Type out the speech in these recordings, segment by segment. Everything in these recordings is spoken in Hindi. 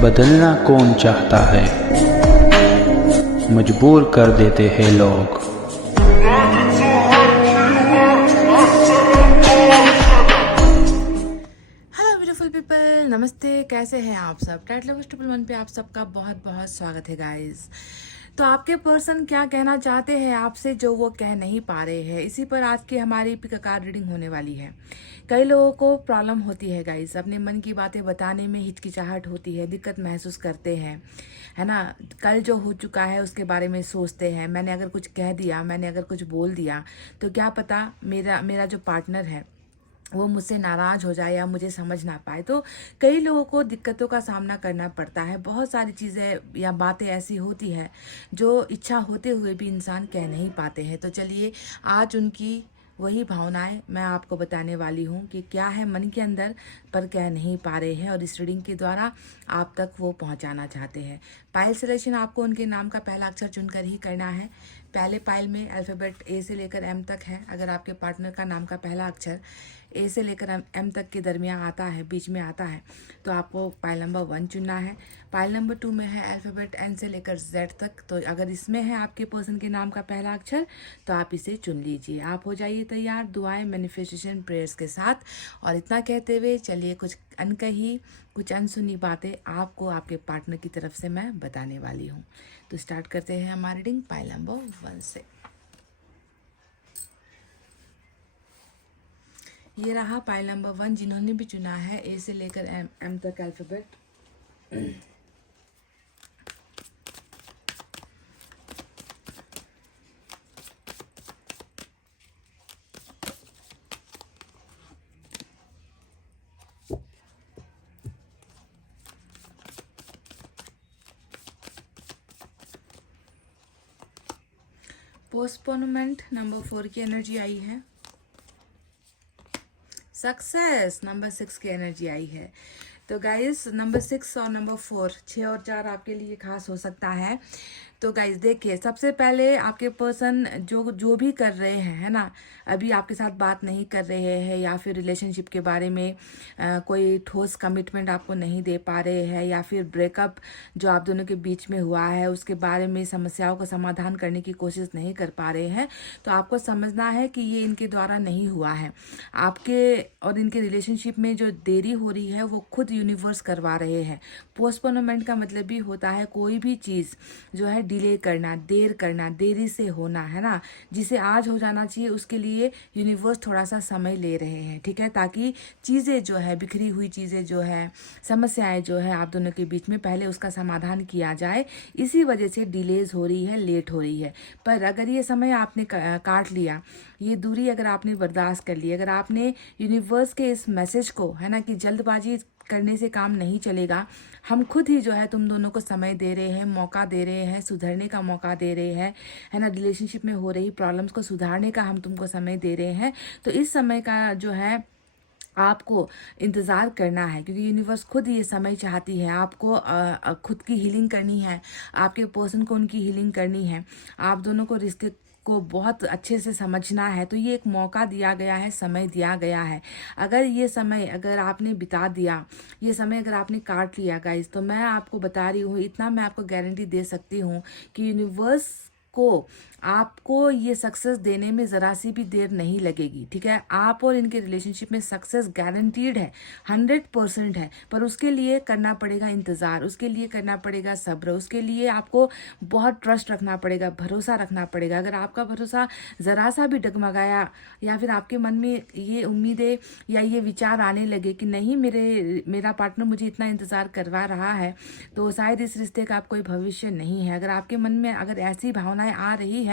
बदलना कौन चाहता है, मजबूर कर देते हैं लोग। हेलो ब्यूटीफुल पीपल, नमस्ते। कैसे हैं आप सब? टाइटल ऑफ ट्रिपल वन पे आप सबका बहुत बहुत स्वागत है गाइस। तो आपके पर्सन क्या कहना चाहते हैं आपसे जो वो कह नहीं पा रहे हैं, इसी पर आज की हमारी पिक कार्ड रीडिंग होने वाली है। कई लोगों को प्रॉब्लम होती है गाइस, अपने मन की बातें बताने में हिचकिचाहट होती है, दिक्कत महसूस करते हैं, है ना। कल जो हो चुका है उसके बारे में सोचते हैं, मैंने अगर कुछ कह दिया, मैंने अगर कुछ बोल दिया तो क्या पता मेरा मेरा जो पार्टनर है वो मुझसे नाराज़ हो जाए या मुझे समझ ना पाए। तो कई लोगों को दिक्कतों का सामना करना पड़ता है। बहुत सारी चीज़ें या बातें ऐसी होती है जो इच्छा होते हुए भी इंसान कह नहीं पाते हैं। तो चलिए आज उनकी वही भावनाएं मैं आपको बताने वाली हूँ कि क्या है मन के अंदर पर कह नहीं पा रहे हैं, और इस रीडिंग के द्वारा आप तक वो पहुँचाना चाहते हैं। पायल सिलेक्शन आपको उनके नाम का पहला अक्षर चुनकर ही करना है। पहले पायल में अल्फ़ाबेट ए से लेकर एम तक है। अगर आपके पार्टनर का नाम का पहला अक्षर ए से लेकर एम तक के दरमियान आता है, बीच में आता है, तो आपको पायल नंबर 1 चुनना है। पायल नंबर 2 में है अल्फ़ाबेट एन से लेकर जेड तक। तो अगर इसमें है आपके पर्सन के नाम का पहला अक्षर तो आप इसे चुन लीजिए। आप हो जाइए तैयार दुआएं मैनिफेस्टेशन प्रेयर्स के साथ। और इतना कहते हुए चलिए कुछ अनकही कुछ अनसुनी बातें आपको आपके पार्टनर की तरफ से मैं बताने वाली हूँ। तो स्टार्ट करते हैं हमारी रीडिंग पायल नंबर 1 से। ये रहा पाइल नंबर 1, जिन्होंने भी चुना है ए से लेकर एम तक अल्फ़ाबेट। पोस्टपोनमेंट नंबर 4 की एनर्जी आई है। सक्सेस नंबर 6 की एनर्जी आई है। तो गाइस नंबर 6 और नंबर 4, 6 और 4 आपके लिए खास हो सकता है। तो गाइस देखिए, सबसे पहले आपके पर्सन जो जो भी कर रहे हैं, है ना, अभी आपके साथ बात नहीं कर रहे हैं या फिर रिलेशनशिप के बारे में कोई ठोस कमिटमेंट आपको नहीं दे पा रहे हैं, या फिर ब्रेकअप जो आप दोनों के बीच में हुआ है उसके बारे में समस्याओं का समाधान करने की कोशिश नहीं कर पा रहे हैं, तो आपको समझना है कि ये इनके द्वारा नहीं हुआ है। आपके और इनके रिलेशनशिप में जो देरी हो रही है वो खुद यूनिवर्स करवा रहे हैं। पोस्टपोनमेंट का मतलब भी होता है कोई भी चीज़ जो है डिले करना, देर करना, देरी से होना, है ना। जिसे आज हो जाना चाहिए उसके लिए यूनिवर्स थोड़ा सा समय ले रहे हैं, ठीक है, ताकि चीज़ें जो है, बिखरी हुई चीज़ें जो है, समस्याएं जो है आप दोनों के बीच में, पहले उसका समाधान किया जाए। इसी वजह से डिलेज हो रही है, लेट हो रही है। पर अगर ये समय आपने काट लिया, ये दूरी अगर आपने बर्दाश्त कर ली, अगर आपने यूनिवर्स के इस मैसेज को, है ना, कि जल्दबाजी करने से काम नहीं चलेगा, हम खुद ही जो है तुम दोनों को समय दे रहे हैं, मौका दे रहे हैं, सुधरने का मौका दे रहे हैं, है ना, रिलेशनशिप में हो रही प्रॉब्लम्स को सुधारने का हम तुमको समय दे रहे हैं। तो इस समय का जो है आपको इंतज़ार करना है, क्योंकि यूनिवर्स खुद ये समय चाहती है। आपको खुद की हीलिंग करनी है, आपके पर्सन को उनकी हीलिंग करनी है, आप दोनों को रिश्ते को बहुत अच्छे से समझना है। तो ये एक मौका दिया गया है, समय दिया गया है। अगर ये समय अगर आपने बिता दिया, ये समय अगर आपने काट लिया गाइस, तो मैं आपको बता रही हूँ, इतना मैं आपको गारंटी दे सकती हूँ कि यूनिवर्स को आपको ये सक्सेस देने में ज़रा सी भी देर नहीं लगेगी, ठीक है। आप और इनके रिलेशनशिप में सक्सेस गारंटीड है, 100% है। पर उसके लिए करना पड़ेगा इंतज़ार, उसके लिए करना पड़ेगा सब्र, उसके लिए आपको बहुत ट्रस्ट रखना पड़ेगा, भरोसा रखना पड़ेगा। अगर आपका भरोसा ज़रा सा भी डगमगाया, या फिर आपके मन में ये उम्मीदें या ये विचार आने लगे कि नहीं, मेरा पार्टनर मुझे इतना इंतज़ार करवा रहा है, तो शायद इस रिश्ते का आप कोई भविष्य नहीं है। अगर आपके मन में अगर ऐसी भावनाएं आ रही है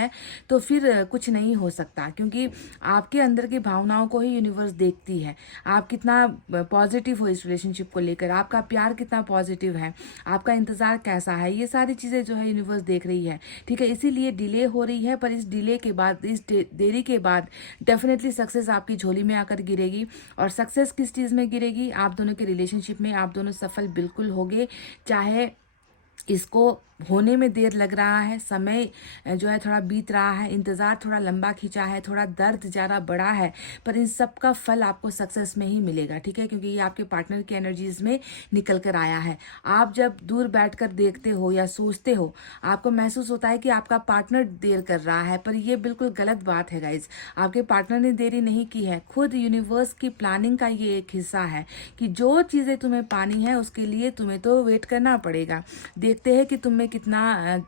तो फिर कुछ नहीं हो सकता, क्योंकि आपके अंदर की भावनाओं को ही यूनिवर्स देखती है। आप कितना पॉजिटिव हो इस रिलेशनशिप को लेकर, आपका प्यार कितना पॉजिटिव है, आपका इंतज़ार कैसा है, ये सारी चीज़ें जो है यूनिवर्स देख रही है, ठीक है। इसीलिए डिले हो रही है, पर इस डिले के बाद, इस देरी के बाद डेफिनेटली सक्सेस आपकी झोली में आकर गिरेगी। और सक्सेस किस चीज़ में गिरेगी? आप दोनों के रिलेशनशिप में आप दोनों सफल बिल्कुल होंगे, चाहे इसको होने में देर लग रहा है, समय जो है थोड़ा बीत रहा है, इंतज़ार थोड़ा लंबा खिंचा है, थोड़ा दर्द ज़्यादा बड़ा है, पर इन सब का फल आपको सक्सेस में ही मिलेगा, ठीक है, क्योंकि ये आपके पार्टनर की एनर्जीज में निकल कर आया है। आप जब दूर बैठकर देखते हो या सोचते हो, आपको महसूस होता है कि आपका पार्टनर देर कर रहा है, पर ये बिल्कुल गलत बात है गाइज। आपके पार्टनर ने देरी नहीं की है, खुद यूनिवर्स की प्लानिंग का ये एक हिस्सा है कि जो चीज़ें तुम्हें पानी है उसके लिए तुम्हें तो वेट करना पड़ेगा। देखते हैं कि तुम्हें कितना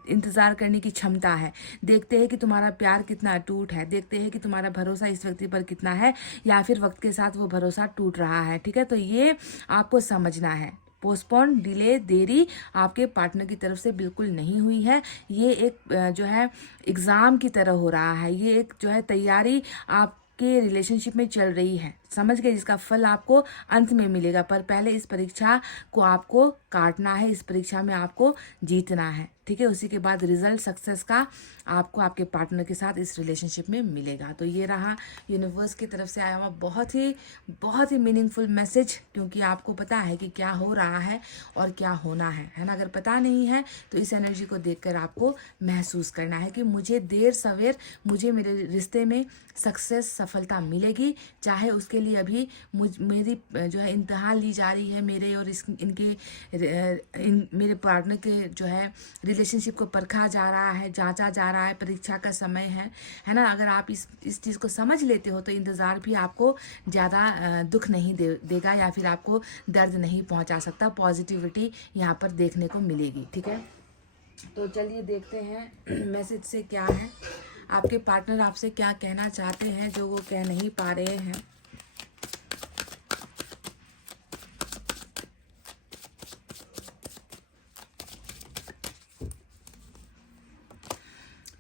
इंतज़ार करने की क्षमता है, देखते हैं कि तुम्हारा प्यार कितना अटूट है, देखते हैं कि तुम्हारा भरोसा इस व्यक्ति पर कितना है या फिर वक्त के साथ वो भरोसा टूट रहा है, ठीक है। तो ये आपको समझना है, पोस्टपोन, डिले, देरी आपके पार्टनर की तरफ से बिल्कुल नहीं हुई है। ये एक जो है एग्ज़ाम की तरह हो रहा है, ये एक जो है तैयारी आपके रिलेशनशिप में चल रही है, समझ गए, जिसका फल आपको अंत में मिलेगा। पर पहले इस परीक्षा को आपको काटना है, इस परीक्षा में आपको जीतना है, ठीक है। उसी के बाद रिजल्ट सक्सेस का आपको आपके पार्टनर के साथ इस रिलेशनशिप में मिलेगा। तो ये रहा यूनिवर्स की तरफ से आया हुआ बहुत ही मीनिंगफुल मैसेज, क्योंकि आपको पता है कि क्या हो रहा है और क्या होना है ना। अगर पता नहीं है तो इस एनर्जी को देखकर आपको महसूस करना है कि मुझे देर सवेर मुझे मेरे रिश्ते में सक्सेस, सफलता मिलेगी, चाहे उसके लिए अभी मेरी जो है इम्तिहान ली जा रही है, मेरे और मेरे पार्टनर के जो है रिलेशनशिप को परखा जा रहा है, जांचा जा रहा है, परीक्षा का समय है ना। अगर आप इस चीज़ को समझ लेते हो तो इंतज़ार भी आपको ज़्यादा दुख नहीं देगा या फिर आपको दर्द नहीं पहुंचा सकता। पॉजिटिविटी यहाँ पर देखने को मिलेगी, ठीक है। तो चलिए देखते हैं मैसेज से क्या है, आपके पार्टनर आपसे क्या कहना चाहते हैं जो वो कह नहीं पा रहे हैं।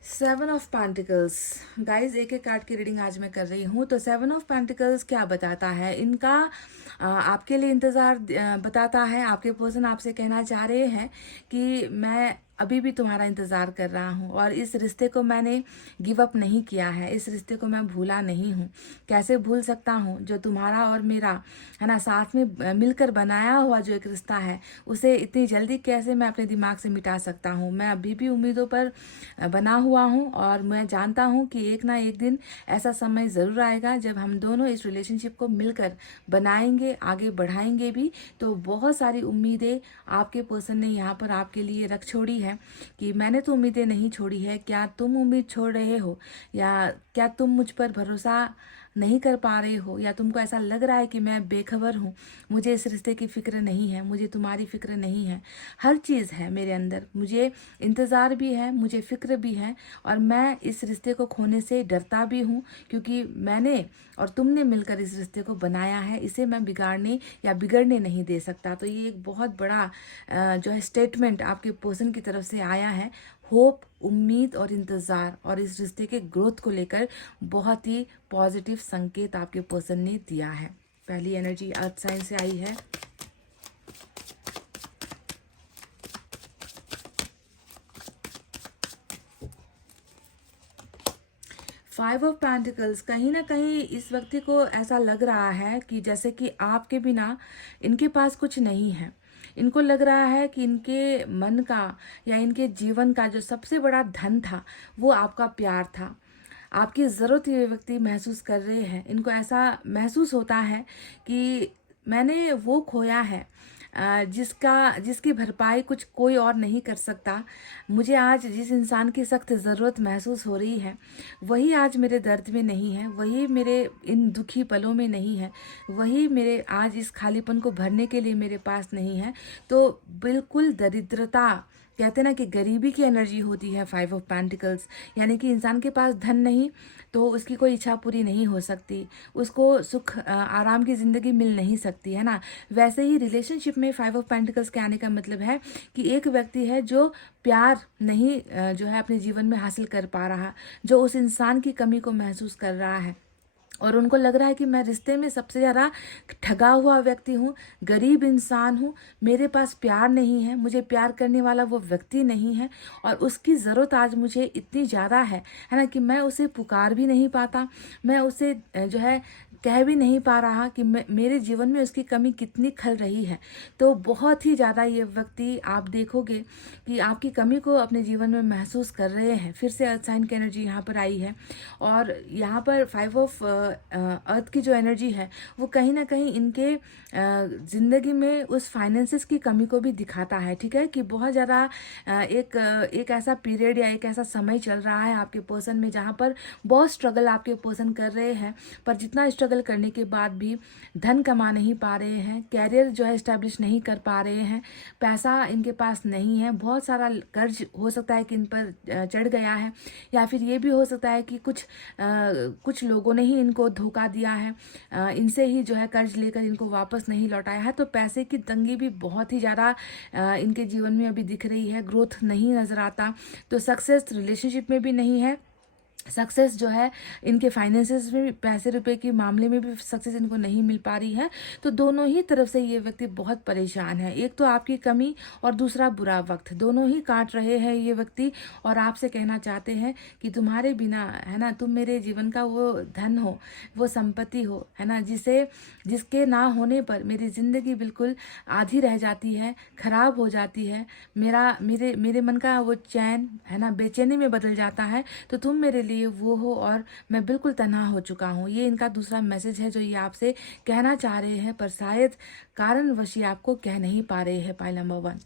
सेवन ऑफ पेंटिकल्स, गाइज एक एक कार्ड की रीडिंग आज मैं कर रही हूँ। तो सेवन ऑफ पेंटिकल्स क्या बताता है, इनका आपके लिए इंतज़ार बताता है। आपके पर्सन आपसे कहना चाह रहे हैं कि मैं अभी भी तुम्हारा इंतज़ार कर रहा हूँ और इस रिश्ते को मैंने गिव अप नहीं किया है, इस रिश्ते को मैं भूला नहीं हूँ। कैसे भूल सकता हूँ, जो तुम्हारा और मेरा है ना साथ में मिलकर बनाया हुआ जो एक रिश्ता है, उसे इतनी जल्दी कैसे मैं अपने दिमाग से मिटा सकता हूँ। मैं अभी भी उम्मीदों पर बना हुआ हूँ और मैं जानता हूँ कि एक ना एक दिन ऐसा समय ज़रूर आएगा जब हम दोनों इस रिलेशनशिप को मिलकर बनाएंगे, आगे बढ़ाएंगे भी। तो बहुत सारी उम्मीदें आपके पर्सन ने यहाँ पर आपके लिए रख छोड़ी है कि मैंने तो उम्मीदें नहीं छोड़ी है, क्या तुम उम्मीद छोड़ रहे हो, या क्या तुम मुझ पर भरोसा नहीं कर पा रहे हो, या तुमको ऐसा लग रहा है कि मैं बेखबर हूँ, मुझे इस रिश्ते की फ़िक्र नहीं है, मुझे तुम्हारी फ़िक्र नहीं है। हर चीज़ है मेरे अंदर, मुझे इंतज़ार भी है, मुझे फ़िक्र भी है और मैं इस रिश्ते को खोने से डरता भी हूँ, क्योंकि मैंने और तुमने मिलकर इस रिश्ते को बनाया है, इसे मैं बिगाड़ने या बिगड़ने नहीं दे सकता। तो ये एक बहुत बड़ा जो है स्टेटमेंट आपके पर्सन की तरफ से आया है। होप, उम्मीद और इंतज़ार और इस रिश्ते के ग्रोथ को लेकर बहुत ही पॉजिटिव संकेत आपके पर्सन ने दिया है। पहली एनर्जी अर्थ साइन से आई है। फाइव ऑफ पेंटिकल्स, कहीं ना कहीं इस व्यक्ति को ऐसा लग रहा है कि जैसे कि आपके बिना इनके पास कुछ नहीं है। इनको लग रहा है कि इनके मन का या इनके जीवन का जो सबसे बड़ा धन था वो आपका प्यार था। आपकी ज़रूरत ये व्यक्ति महसूस कर रहे हैं। इनको ऐसा महसूस होता है कि मैंने वो खोया है जिसकी भरपाई कुछ कोई और नहीं कर सकता। मुझे आज जिस इंसान की सख्त ज़रूरत महसूस हो रही है वही आज मेरे दर्द में नहीं है, वही मेरे इन दुखी पलों में नहीं है, वही मेरे आज इस खालीपन को भरने के लिए मेरे पास नहीं है। तो बिल्कुल दरिद्रता, कहते हैं ना कि गरीबी की एनर्जी होती है फाइव ऑफ पेंटिकल्स, यानी कि इंसान के पास धन नहीं तो उसकी कोई इच्छा पूरी नहीं हो सकती, उसको सुख आराम की ज़िंदगी मिल नहीं सकती, है ना। वैसे ही रिलेशनशिप में फाइव ऑफ पेंटिकल्स के आने का मतलब है कि एक व्यक्ति है जो प्यार नहीं जो है अपने जीवन में हासिल कर पा रहा, जो उस इंसान की कमी को महसूस कर रहा है और उनको लग रहा है कि मैं रिश्ते में सबसे ज़्यादा ठगा हुआ व्यक्ति हूँ, गरीब इंसान हूँ, मेरे पास प्यार नहीं है, मुझे प्यार करने वाला वो व्यक्ति नहीं है और उसकी ज़रूरत आज मुझे इतनी ज़्यादा है ना, कि मैं उसे पुकार भी नहीं पाता, मैं उसे जो है कह भी नहीं पा रहा कि मेरे जीवन में उसकी कमी कितनी खल रही है। तो बहुत ही ज़्यादा ये व्यक्ति आप देखोगे कि आपकी कमी को अपने जीवन में महसूस कर रहे हैं। फिर से अर्थ साइन की एनर्जी यहाँ पर आई है और यहाँ पर 5 ऑफ अर्थ की जो एनर्जी है वो कहीं ना कहीं इनके ज़िंदगी में उस फाइनेंसिस की कमी को भी दिखाता है। ठीक है कि बहुत ज़्यादा एक ऐसा पीरियड या एक ऐसा समय चल रहा है आपके पर्सन में जहाँ पर बहुत स्ट्रगल आपके पर्सन कर रहे हैं, पर जितना स्ट्रगल करने के बाद भी धन कमा नहीं पा रहे हैं, कैरियर जो है इस्टेब्लिश नहीं कर पा रहे हैं, पैसा इनके पास नहीं है, बहुत सारा कर्ज हो सकता है कि इन पर चढ़ गया है, या फिर ये भी हो सकता है कि कुछ लोगों ने ही इनको धोखा दिया है, इनसे ही जो है कर्ज लेकर इनको वापस नहीं लौटाया है। तो पैसे की तंगी भी बहुत ही ज़्यादा इनके जीवन में अभी दिख रही है, ग्रोथ नहीं नज़र आता। तो सक्सेस रिलेशनशिप में भी नहीं है, सक्सेस जो है इनके फाइनेंसेस में भी, पैसे रुपए के मामले में भी सक्सेस इनको नहीं मिल पा रही है। तो दोनों ही तरफ से ये व्यक्ति बहुत परेशान है। एक तो आपकी कमी और दूसरा बुरा वक्त, दोनों ही काट रहे हैं ये व्यक्ति और आपसे कहना चाहते हैं कि तुम्हारे बिना, है ना, तुम मेरे जीवन का वो धन हो, वो संपत्ति हो, है ना, जिसके ना होने पर मेरी ज़िंदगी बिल्कुल आधी रह जाती है, ख़राब हो जाती है, मेरे मन का वो चैन, है ना, बेचैनी में बदल जाता है। तो तुम मेरे लिए वो हो और मैं बिल्कुल तन्हा हो चुका हूँ। ये इनका दूसरा मैसेज है जो ये आपसे कहना चाह रहे हैं, पर शायद कारणवश ये आपको कह नहीं पा रहे हैं। Pile number 1।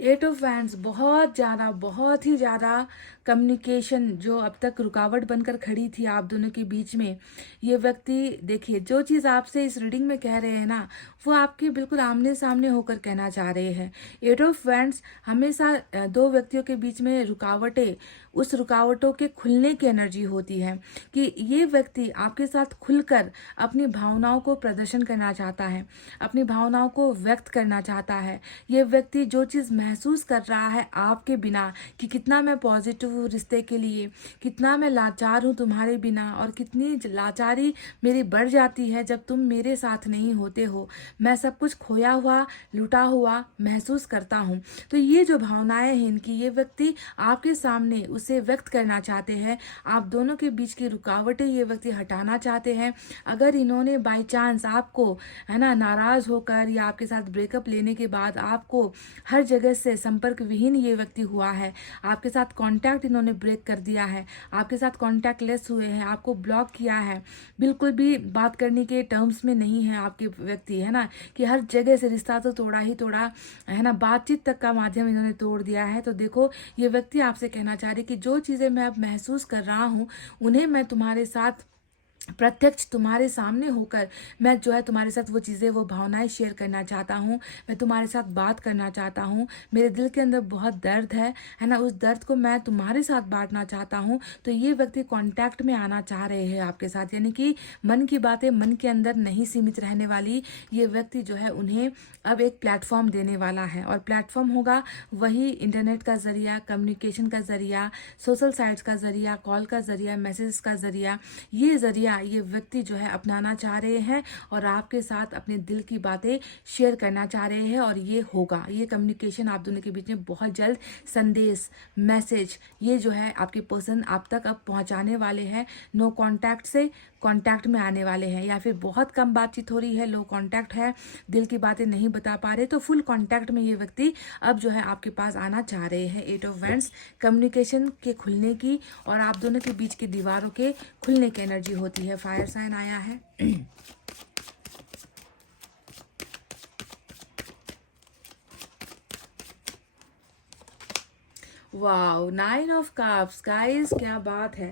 Eight of wands, बहुत ही ज़्यादा कम्युनिकेशन जो अब तक रुकावट बनकर खड़ी थी आप दोनों के बीच में, ये व्यक्ति देखिए जो चीज़ आपसे इस रीडिंग में कह रहे हैं ना, वो आपके बिल्कुल आमने सामने होकर कहना चाह रहे हैं। एट ऑफ वैंड्स हमेशा दो व्यक्तियों के बीच में रुकावटें, उस रुकावटों के खुलने की एनर्जी होती है कि ये व्यक्ति आपके साथ खुलकर अपनी भावनाओं को प्रदर्शन करना चाहता है, अपनी भावनाओं को व्यक्त करना चाहता है। ये व्यक्ति जो चीज़ महसूस कर रहा है आपके बिना, कि कितना मैं पॉजिटिव हूँ रिश्ते के लिए, कितना मैं लाचार हूँ तुम्हारे बिना, और कितनी लाचारी मेरी बढ़ जाती है जब तुम मेरे साथ नहीं होते हो, मैं सब कुछ खोया हुआ, लुटा हुआ महसूस करता हूँ। तो ये जो भावनाएं हैं इनकी, ये व्यक्ति आपके सामने उसे व्यक्त करना चाहते हैं। आप दोनों के बीच की रुकावटें ये व्यक्ति हटाना चाहते हैं। अगर इन्होंने बाई चांस आपको, है ना, नाराज़ होकर या आपके साथ ब्रेकअप लेने के बाद आपको हर जगह से संपर्क विहीन ये व्यक्ति हुआ है, आपके साथ कांटेक्ट इन्होंने ब्रेक कर दिया है, आपके साथ कांटेक्ट लेस हुए हैं, आपको ब्लॉक किया है, बिल्कुल भी बात करने के टर्म्स में नहीं है आपके व्यक्ति, है ना, कि हर जगह से रिश्ता तो तोड़ा ही तोड़ा, है ना, बातचीत तक का माध्यम इन्होंने तोड़ दिया है। तो देखो ये व्यक्ति आपसे कहना चाह रहे कि जो चीज़ें मैं अब महसूस कर रहा हूँ उन्हें मैं तुम्हारे साथ प्रत्यक्ष, तुम्हारे सामने होकर मैं जो है तुम्हारे साथ वो चीज़ें, वो भावनाएं शेयर करना चाहता हूँ, मैं तुम्हारे साथ बात करना चाहता हूँ। मेरे दिल के अंदर बहुत दर्द है ना, उस दर्द को मैं तुम्हारे साथ बांटना चाहता हूँ। तो ये व्यक्ति कांटेक्ट में आना चाह रहे हैं आपके साथ, यानी कि मन की बातें मन के अंदर नहीं सीमित रहने वाली। ये व्यक्ति जो है उन्हें अब एक प्लेटफॉर्म देने वाला है, और प्लेटफॉर्म होगा वही इंटरनेट का ज़रिया, कम्युनिकेशन का ज़रिया, सोशल साइट्स का ज़रिया, कॉल का ज़रिया, मैसेज का ज़रिया। ये ज़रिया ये व्यक्ति जो है अपनाना चाह रहे हैं और आपके साथ अपने दिल की बातें शेयर करना चाह रहे हैं, और ये होगा, ये कम्युनिकेशन आप दोनों के बीच में बहुत जल्द, संदेश, मैसेज, ये जो है आपके पर्सन आप तक अब पहुंचाने वाले हैं। नो कांटेक्ट से कांटेक्ट में आने वाले हैं, या फिर बहुत कम बातचीत हो रही है, लो कांटेक्ट है, दिल की बातें नहीं बता पा रहे, तो फुल कांटेक्ट में ये व्यक्ति अब जो है आपके पास आना चाह रहे हैं। एट ऑफ वैंड्स कम्युनिकेशन के खुलने की और आप दोनों के बीच की दीवारों के खुलने की एनर्जी होती है। फायर साइन आया है। वाओ, 9 ऑफ कप्स गाइस, क्या बात है।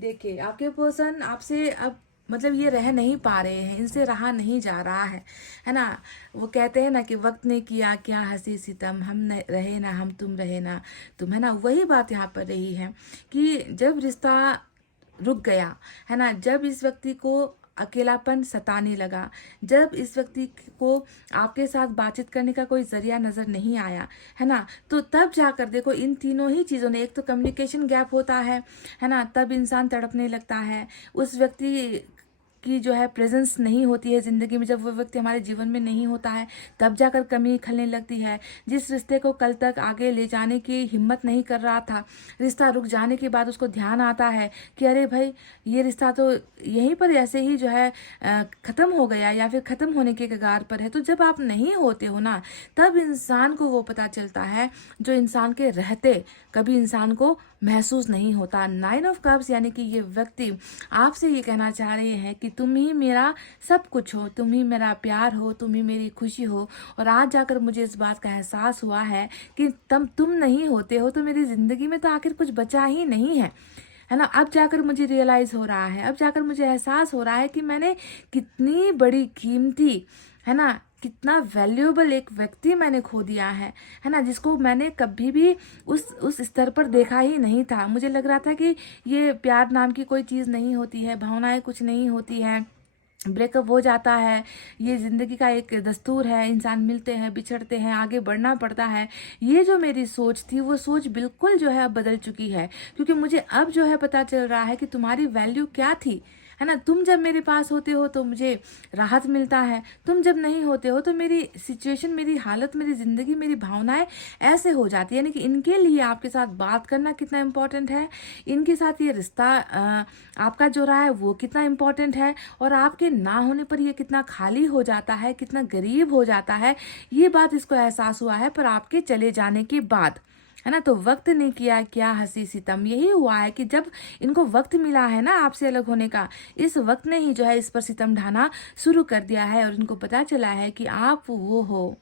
देखिए आपके पर्सन आपसे अब मतलब ये रह नहीं पा रहे हैं, इनसे रहा नहीं जा रहा है ना। वो कहते हैं ना कि वक्त ने किया क्या हंसी सितम, हम न रहे ना हम, तुम रहे ना तुम, है ना। वही बात यहाँ पर रही है कि जब रिश्ता रुक गया, है ना, जब इस व्यक्ति को अकेलापन सताने लगा, जब इस व्यक्ति को आपके साथ बातचीत करने का कोई जरिया नज़र नहीं आया, है ना, तो तब जाकर देखो इन तीनों ही चीज़ों ने, एक तो कम्युनिकेशन गैप होता है ना, तब इंसान तड़पने लगता है, उस व्यक्ति की जो है प्रेजेंस नहीं होती है ज़िंदगी में, जब वो व्यक्ति हमारे जीवन में नहीं होता है तब जाकर कमी खलने लगती है। जिस रिश्ते को कल तक आगे ले जाने की हिम्मत नहीं कर रहा था, रिश्ता रुक जाने के बाद उसको ध्यान आता है कि अरे भाई ये रिश्ता तो यहीं पर ऐसे ही जो है ख़त्म हो गया या फिर ख़त्म होने के कगार पर है। तो जब आप नहीं होते हो ना, तब इंसान को वो पता चलता है जो इंसान के रहते कभी इंसान को महसूस नहीं होता। 9 ऑफ कप्स यानी कि ये व्यक्ति आपसे ये कहना चाह रहे हैं कि तुम ही मेरा सब कुछ हो, तुम ही मेरा प्यार हो, तुम ही मेरी खुशी हो। और आज जाकर मुझे इस बात का एहसास हुआ है कि तुम नहीं होते हो तो मेरी ज़िंदगी में तो आखिर कुछ बचा ही नहीं है ना। अब जाकर मुझे रियलाइज़ हो रहा है, अब जाकर मुझे एहसास हो रहा है कि मैंने कितनी बड़ी कीमती, है ना, कितना वैल्यूएबल एक व्यक्ति मैंने खो दिया है ना, जिसको मैंने कभी भी उस स्तर पर देखा ही नहीं था। मुझे लग रहा था कि ये प्यार नाम की कोई चीज़ नहीं होती है, भावनाएं कुछ नहीं होती हैं, ब्रेकअप हो जाता है, ये ज़िंदगी का एक दस्तूर है, इंसान मिलते हैं, बिछड़ते हैं, आगे बढ़ना पड़ता है। ये जो मेरी सोच थी वो सोच बिल्कुल जो है अब बदल चुकी है, क्योंकि मुझे अब जो है पता चल रहा है कि तुम्हारी वैल्यू क्या थी, है ना। तुम जब मेरे पास होते हो तो मुझे राहत मिलता है, तुम जब नहीं होते हो तो मेरी सिचुएशन, मेरी हालत, मेरी ज़िंदगी, मेरी भावनाएं ऐसे हो जाती है। यानी कि इनके लिए आपके साथ बात करना कितना इम्पोर्टेंट है, इनके साथ ये रिश्ता आपका जो रहा है वो कितना इम्पोर्टेंट है, और आपके ना होने पर ये कितना खाली हो जाता है, कितना गरीब हो जाता है, ये बात इसको एहसास हुआ है पर आपके चले जाने के बाद, है ना। तो वक्त ने किया क्या हंसी सितम, यही हुआ है कि जब इनको वक्त मिला है ना आपसे अलग होने का, इस वक्त ने ही जो है इस पर सितम ढाना शुरू कर दिया है। और इनको पता चला है कि आप वो हो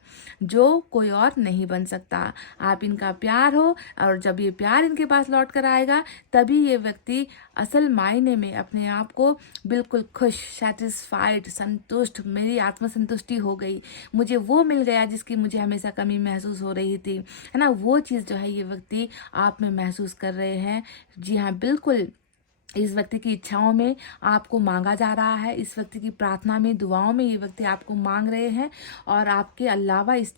जो कोई और नहीं बन सकता, आप इनका प्यार हो। और जब ये प्यार इनके पास लौट कर आएगा तभी ये व्यक्ति असल मायने में अपने आप को बिल्कुल खुश, सेटिस्फाइड, संतुष्ट, मेरी आत्मसंतुष्टि हो गई, मुझे वो मिल गया जिसकी मुझे हमेशा कमी महसूस हो रही थी, है ना। वो चीज़ जो है ये व्यक्ति आप में महसूस कर रहे हैं। जी हाँ, बिल्कुल इस व्यक्ति की इच्छाओं में आपको मांगा जा रहा है, इस व्यक्ति की प्रार्थना में, दुआओं में ये व्यक्ति आपको मांग रहे हैं। और आपके अलावा इस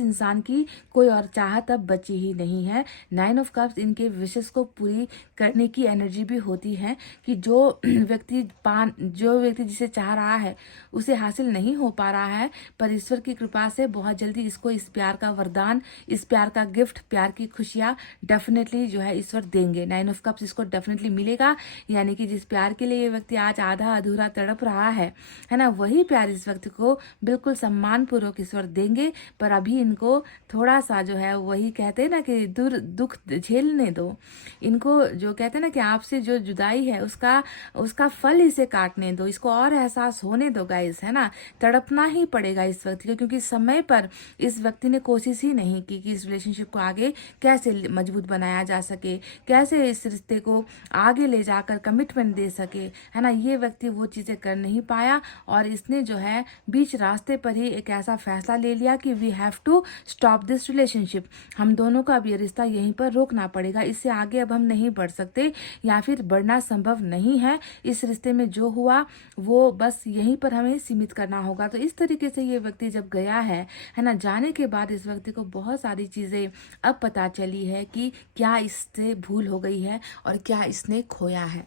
इंसान की कोई और चाहत अब बची ही नहीं है। 9 ऑफ कप्स इनके विशेष को पूरी करने की एनर्जी भी होती है कि जो व्यक्ति जिसे चाह रहा है उसे हासिल नहीं हो पा रहा है, पर ईश्वर की कृपा से बहुत जल्दी इसको इस प्यार का वरदान, इस प्यार का गिफ्ट, प्यार की खुशियाँ डेफिनेटली जो है ईश्वर देंगे। 9 ऑफ कप्स इसको डेफिनेटली मिलेगा। यानी कि जिस प्यार के लिए ये व्यक्ति आज आधा अधूरा तड़प रहा है ना, वही प्यार इस व्यक्ति को बिल्कुल सम्मान पूर्वक ईश्वर देंगे। पर अभी इनको थोड़ा सा जो है, वही कहते हैं ना कि दुख झेलने दो इनको, जो कहते हैं ना कि आपसे जो जुदाई है उसका फल इसे काटने दो, इसको और एहसास होने दो गाइस, है ना। तड़पना ही पड़ेगा इस व्यक्ति को, क्योंकि समय पर इस व्यक्ति ने कोशिश ही नहीं की कि इस रिलेशनशिप को आगे कैसे मजबूत बनाया जा सके, कैसे इस रिश्ते को आगे ले जाकर कमिटमेंट दे सके, है ना। ये व्यक्ति वो चीज़ें कर नहीं पाया और इसने जो है बीच रास्ते पर ही एक ऐसा फैसला ले लिया कि we have to stop this relationship, हम दोनों का अब ये रिश्ता यहीं पर रोकना पड़ेगा, इससे आगे अब हम नहीं बढ़ सकते या फिर बढ़ना संभव नहीं है। इस रिश्ते में जो हुआ वो बस यहीं पर हमें सीमित करना होगा। तो इस तरीके से ये व्यक्ति जब गया है ना, जाने के बाद इस व्यक्ति को बहुत सारी चीज़ें अब पता चली है कि क्या इससे भूल हो गई है और क्या इसने खोया है।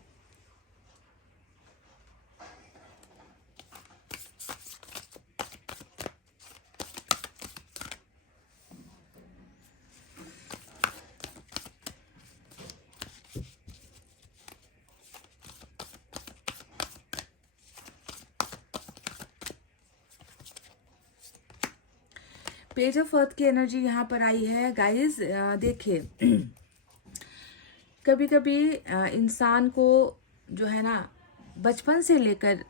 पेज ऑफ अर्थ की एनर्जी यहाँ पर आई है गाइस। देखिए कभी कभी इंसान को जो है ना बचपन से लेकर,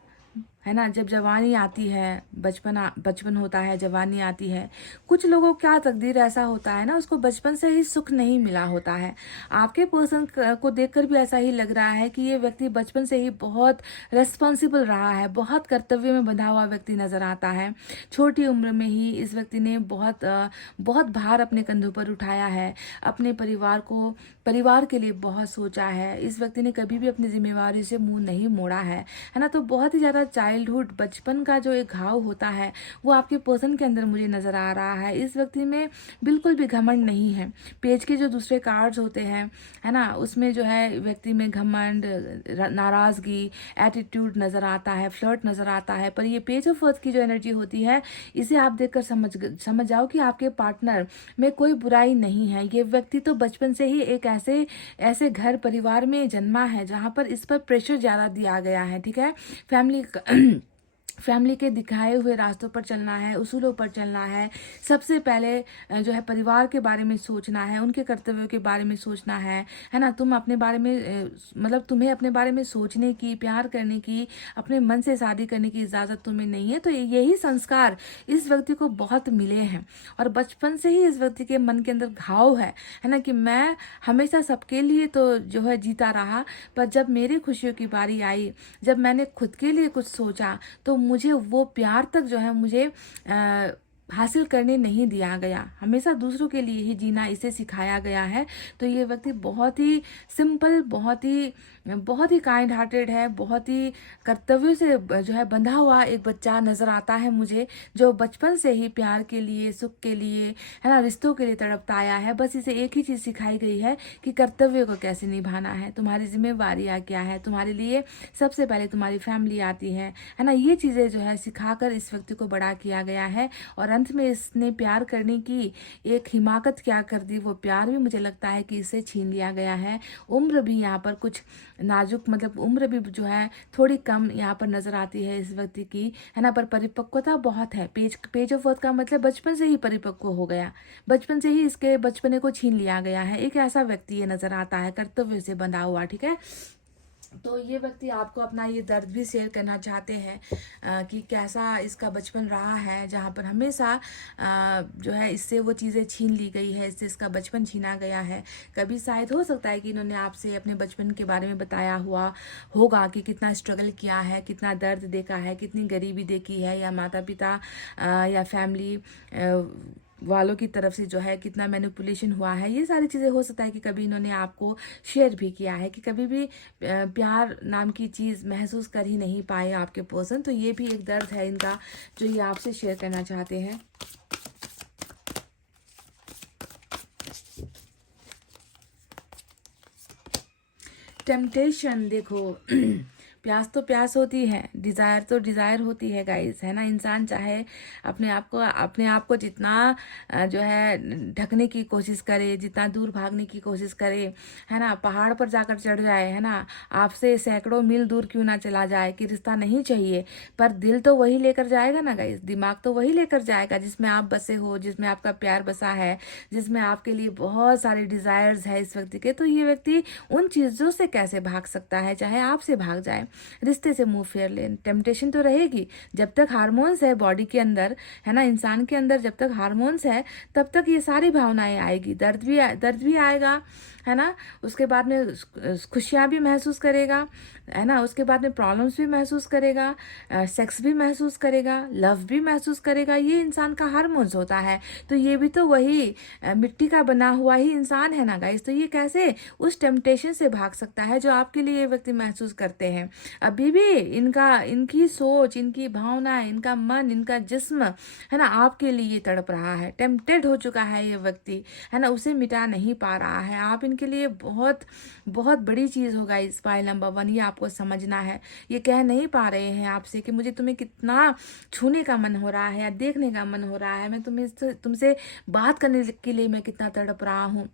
है ना, जब जवानी आती है, बचपन होता है, जवानी आती है, कुछ लोगों का तकदीर ऐसा होता है ना, उसको बचपन से ही सुख नहीं मिला होता है। आपके पर्सन को देखकर भी ऐसा ही लग रहा है कि ये व्यक्ति बचपन से ही बहुत रेस्पॉन्सिबल रहा है, बहुत कर्तव्य में बंधा हुआ व्यक्ति नजर आता है। छोटी उम्र में ही इस व्यक्ति ने बहुत भार अपने कंधों पर उठाया है, अपने परिवार के लिए बहुत सोचा है। इस व्यक्ति ने कभी भी अपनी जिम्मेवारी से मुंह नहीं मोड़ा है ना। तो बहुत ही ज़्यादा चाइल्डहुड, बचपन का जो एक घाव होता है वो आपके पर्सन के अंदर मुझे नज़र आ रहा है। इस व्यक्ति में बिल्कुल भी घमंड नहीं है। पेज के जो दूसरे कार्ड्स होते हैं, है ना, उसमें जो है व्यक्ति में घमंड, नाराज़गी, एटीट्यूड नज़र आता है, फ्लर्ट नज़र आता है। पर ये पेज ऑफ अर्थ की जो एनर्जी होती है, इसे आप देखकर समझ जाओ कि आपके पार्टनर में कोई बुराई नहीं है। ये व्यक्ति तो बचपन से ही एक ऐसे ऐसे घर परिवार में जन्मा है जहाँ पर इस पर प्रेशर ज़्यादा दिया गया है, ठीक है। फैमिली के दिखाए हुए रास्तों पर चलना है, उसूलों पर चलना है। सबसे पहले जो है परिवार के बारे में सोचना है, उनके कर्तव्यों के बारे में सोचना है ना। तुम अपने बारे में मतलब तुम्हें अपने बारे में सोचने की, प्यार करने की, अपने मन से शादी करने की इजाज़त तुम्हें नहीं है। तो यही संस्कार इस व्यक्ति को बहुत मिले हैं और बचपन से ही इस व्यक्ति के मन के अंदर घाव है ना, कि मैं हमेशा सबके लिए तो जो है जीता रहा, पर जब मेरी खुशियों की बारी आई, जब मैंने खुद के लिए कुछ सोचा, तो मुझे वो प्यार तक जो है मुझे हासिल करने नहीं दिया गया। हमेशा दूसरों के लिए ही जीना इसे सिखाया गया है। तो ये व्यक्ति बहुत ही सिंपल, बहुत ही काइंड हार्टेड है, बहुत ही कर्तव्यों से जो है बंधा हुआ एक बच्चा नज़र आता है मुझे, जो बचपन से ही प्यार के लिए, सुख के लिए, है ना, रिश्तों के लिए तड़पता आया है। बस इसे एक ही चीज़ सिखाई गई है कि कर्तव्य को कैसे निभाना है, तुम्हारी जिम्मेवारियाँ क्या है, तुम्हारे लिए सबसे पहले तुम्हारी फैमिली आती है ना। ये चीज़ें जो है सिखाकर इस व्यक्ति को बड़ा किया गया है और अंत में इसने प्यार करने की एक हिमाकत क्या कर दी, वो प्यार भी मुझे लगता है कि इसे छीन लिया गया है। उम्र भी यहाँ पर कुछ नाजुक, मतलब उम्र भी जो है थोड़ी कम यहाँ पर नज़र आती है इस व्यक्ति की, है ना, पर परिपक्वता बहुत है। पेज ऑफ वर्थ का मतलब बचपन से ही परिपक्व हो गया, बचपन से ही इसके बचपने को छीन लिया गया है। एक ऐसा व्यक्ति ये नज़र आता है कर्तव्य से बंधा हुआ, ठीक है। तो ये व्यक्ति आपको अपना ये दर्द भी शेयर करना चाहते हैं कि कैसा इसका बचपन रहा है, जहाँ पर हमेशा जो है इससे वो चीज़ें छीन ली गई है, इससे इसका बचपन छीना गया है। कभी शायद हो सकता है कि इन्होंने आपसे अपने बचपन के बारे में बताया हुआ होगा कि कितना स्ट्रगल किया है, कितना दर्द देखा है, कितनी गरीबी देखी है, या माता पिता या फैमिली वालों की तरफ से जो है कितना मैनिपुलेशन हुआ है। ये सारी चीज़ें हो सकता है कि कभी इन्होंने आपको शेयर भी किया है कि कभी भी प्यार नाम की चीज़ महसूस कर ही नहीं पाए आपके पर्सन। तो ये भी एक दर्द है इनका जो ये आपसे शेयर करना चाहते हैं। टेम्पटेशन देखो प्यास तो प्यास होती है, डिज़ायर तो डिज़ायर होती है गाइस, है ना। इंसान चाहे अपने आप को जितना जो है ढकने की कोशिश करे, जितना दूर भागने की कोशिश करे, है ना, पहाड़ पर जाकर चढ़ जाए, है ना, आपसे सैकड़ों मील दूर क्यों ना चला जाए कि रिश्ता नहीं चाहिए, पर दिल तो वही लेकर जाएगा ना गाइस, दिमाग तो वही लेकर जाएगा जिसमें आप बसे हो, जिसमें आपका प्यार बसा है, जिसमें आपके लिए बहुत सारे डिज़ायर्स है इस व्यक्ति के। तो ये व्यक्ति उन चीज़ों से कैसे भाग सकता है, चाहे आपसे भाग जाए, रिश्ते से मुंह फेर ले। टेम्पटेशन तो रहेगी जब तक हार्मोन्स है बॉडी के अंदर, है ना, इंसान के अंदर जब तक हार्मोन्स है तब तक ये सारी भावनाएं आएगी। दर्द भी आएगा, है ना, उसके बाद में खुशियाँ भी महसूस करेगा, है ना, उसके बाद में प्रॉब्लम्स भी महसूस करेगा, सेक्स भी महसूस करेगा, लव भी महसूस करेगा। ये इंसान का हार्मोन्स होता है। तो ये भी तो वही मिट्टी का बना हुआ ही इंसान है ना गाइस। तो ये कैसे उस टेम्पटेशन से भाग सकता है जो आपके लिए ये व्यक्ति महसूस करते हैं। अभी भी इनकी सोच, इनकी भावनाएं, इनका मन, इनका जिस्म, है ना, आपके लिए तड़प रहा है। टेम्पटेड हो चुका है ये व्यक्ति, है ना, उसे मिटा नहीं पा रहा है। आप इनके लिए बहुत बहुत बड़ी चीज़ होगा इस फाइल नंबर 1, ये आपको समझना है। ये कह नहीं पा रहे हैं आपसे कि मुझे तुम्हें कितना छूने का मन हो रहा है या देखने का मन हो रहा है, मैं तुमसे बात करने के लिए मैं कितना तड़प रहा हूँ,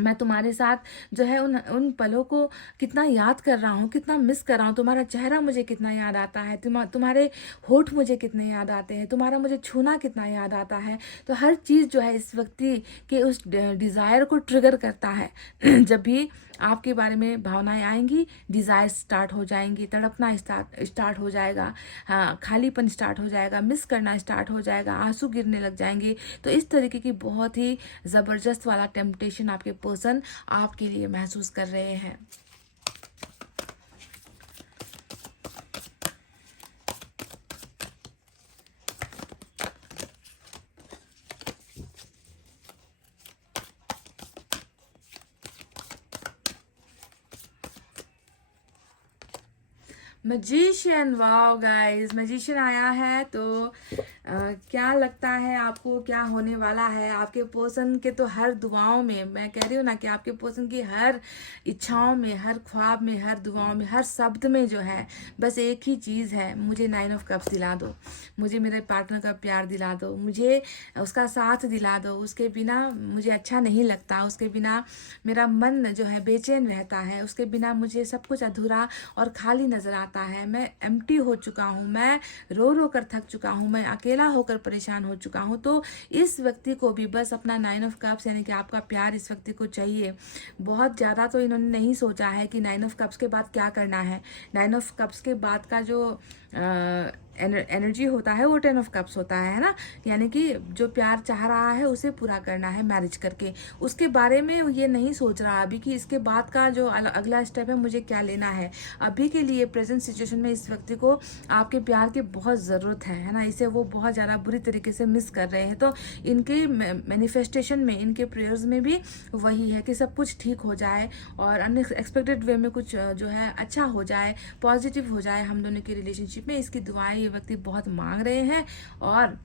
मैं तुम्हारे साथ जो है उन पलों को कितना याद कर रहा हूँ, कितना मिस कर रहा हूँ, तुम्हारा चेहरा मुझे कितना याद आता है, तुम्हारे होठ मुझे कितने याद आते हैं, तुम्हारा मुझे छूना कितना याद आता है। तो हर चीज़ जो है इस व्यक्ति के उस डिज़ायर को ट्रिगर करता है। जब भी आपके बारे में भावनाएं आएंगी, डिज़ायर स्टार्ट हो जाएंगी, तड़पना स्टार्ट हो जाएगा, हाँ, खालीपन स्टार्ट हो जाएगा, मिस करना स्टार्ट हो जाएगा, आंसू गिरने लग जाएंगे। तो इस तरीके की बहुत ही ज़बरदस्त वाला टेम्पटेशन आपके पर्सन आपके लिए महसूस कर रहे हैं। मैजिशियन, वाओ गाइस, मैजिशियन आया है। तो क्या लगता है आपको क्या होने वाला है? आपके पर्सन के तो हर दुआओं में, मैं कह रही हूँ ना कि आपके पर्सन की हर इच्छाओं में, हर ख्वाब में, हर दुआओं में, हर शब्द में जो है बस एक ही चीज़ है, मुझे 9 ऑफ कप्स दिला दो, मुझे मेरे पार्टनर का प्यार दिला दो, मुझे उसका साथ दिला दो, उसके बिना मुझे अच्छा नहीं लगता, उसके बिना मेरा मन जो है बेचैन रहता है, उसके बिना मुझे सब कुछ अधूरा और खाली नज़र आता है, मैं एम्प्टी हो चुका हूँ, मैं रो रो कर थक चुका हूँ, मैं अकेला होकर परेशान हो चुका हूँ। तो इस व्यक्ति को भी बस अपना 9 ऑफ कप्स यानी कि आपका प्यार इस व्यक्ति को चाहिए। बहुत ज़्यादा तो इन्होंने नहीं सोचा है कि 9 ऑफ कप्स के बाद क्या करना है। 9 ऑफ कप्स के बाद का जो एनर्जी होता है वो 10 ऑफ कप्स होता है ना, यानी कि जो प्यार चाह रहा है उसे पूरा करना है मैरिज करके। उसके बारे में ये नहीं सोच रहा अभी कि इसके बाद का जो अगला स्टेप है मुझे क्या लेना है। अभी के लिए प्रेजेंट सिचुएशन में इस व्यक्ति को आपके प्यार की बहुत ज़रूरत है ना, इसे वो बहुत ज़्यादा बुरी तरीके से मिस कर रहे हैं। तो इनके मैनिफेस्टेशन में, इनके प्रेयर्स में भी वही है कि सब कुछ ठीक हो जाए और अनएक्सपेक्टेड वे में कुछ जो है अच्छा हो जाए, पॉजिटिव हो जाए हम दोनों की रिलेशनशिप में। इसकी दुआएं ये व्यक्ति बहुत मांग रहे हैं। और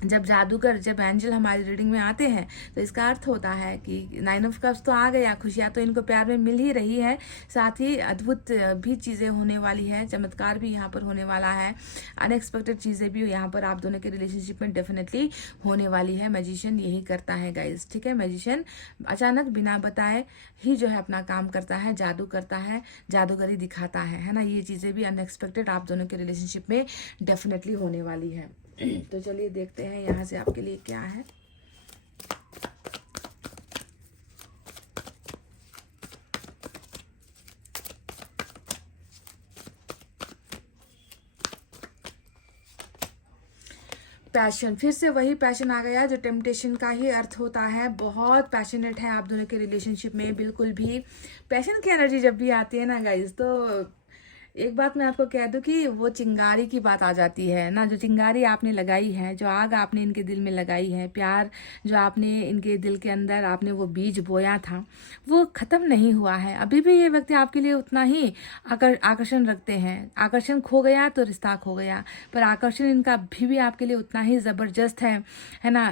जब जादूगर, जब एंजल हमारी रीडिंग में आते हैं तो इसका अर्थ होता है कि 9 ऑफ कप्स तो आ गया, खुशियाँ तो इनको प्यार में मिल ही रही है, साथ ही अद्भुत भी चीज़ें होने वाली है, चमत्कार भी यहाँ पर होने वाला है, अनएक्सपेक्टेड चीज़ें भी यहाँ पर आप दोनों के रिलेशनशिप में डेफिनेटली होने वाली है। मैजिशियन यही करता है गाइज, ठीक है। मैजिशियन अचानक बिना बताए ही जो है अपना काम करता है, जादू करता है, जादूगरी दिखाता है ना। ये चीज़ें भी अनएक्सपेक्टेड आप दोनों के रिलेशनशिप में डेफिनेटली होने वाली है। तो चलिए देखते हैं यहाँ से आपके लिए क्या है। पैशन, फिर से वही पैशन आ गया जो टेम्पटेशन का ही अर्थ होता है। बहुत पैशनेट है आप दोनों के रिलेशनशिप में, बिल्कुल भी पैशन की एनर्जी जब भी आती है ना गाइज, तो एक बात मैं आपको कह दूं कि वो चिंगारी की बात आ जाती है ना। जो चिंगारी आपने लगाई है, जो आग आपने इनके दिल में लगाई है, प्यार जो आपने इनके दिल के अंदर आपने वो बीज बोया था, वो ख़त्म नहीं हुआ है। अभी भी ये व्यक्ति आपके लिए उतना ही आकर्षण रखते हैं। आकर्षण खो गया तो रिश्ता खो गया, पर आकर्षण इनका अभी भी आपके लिए उतना ही ज़बरदस्त है ना।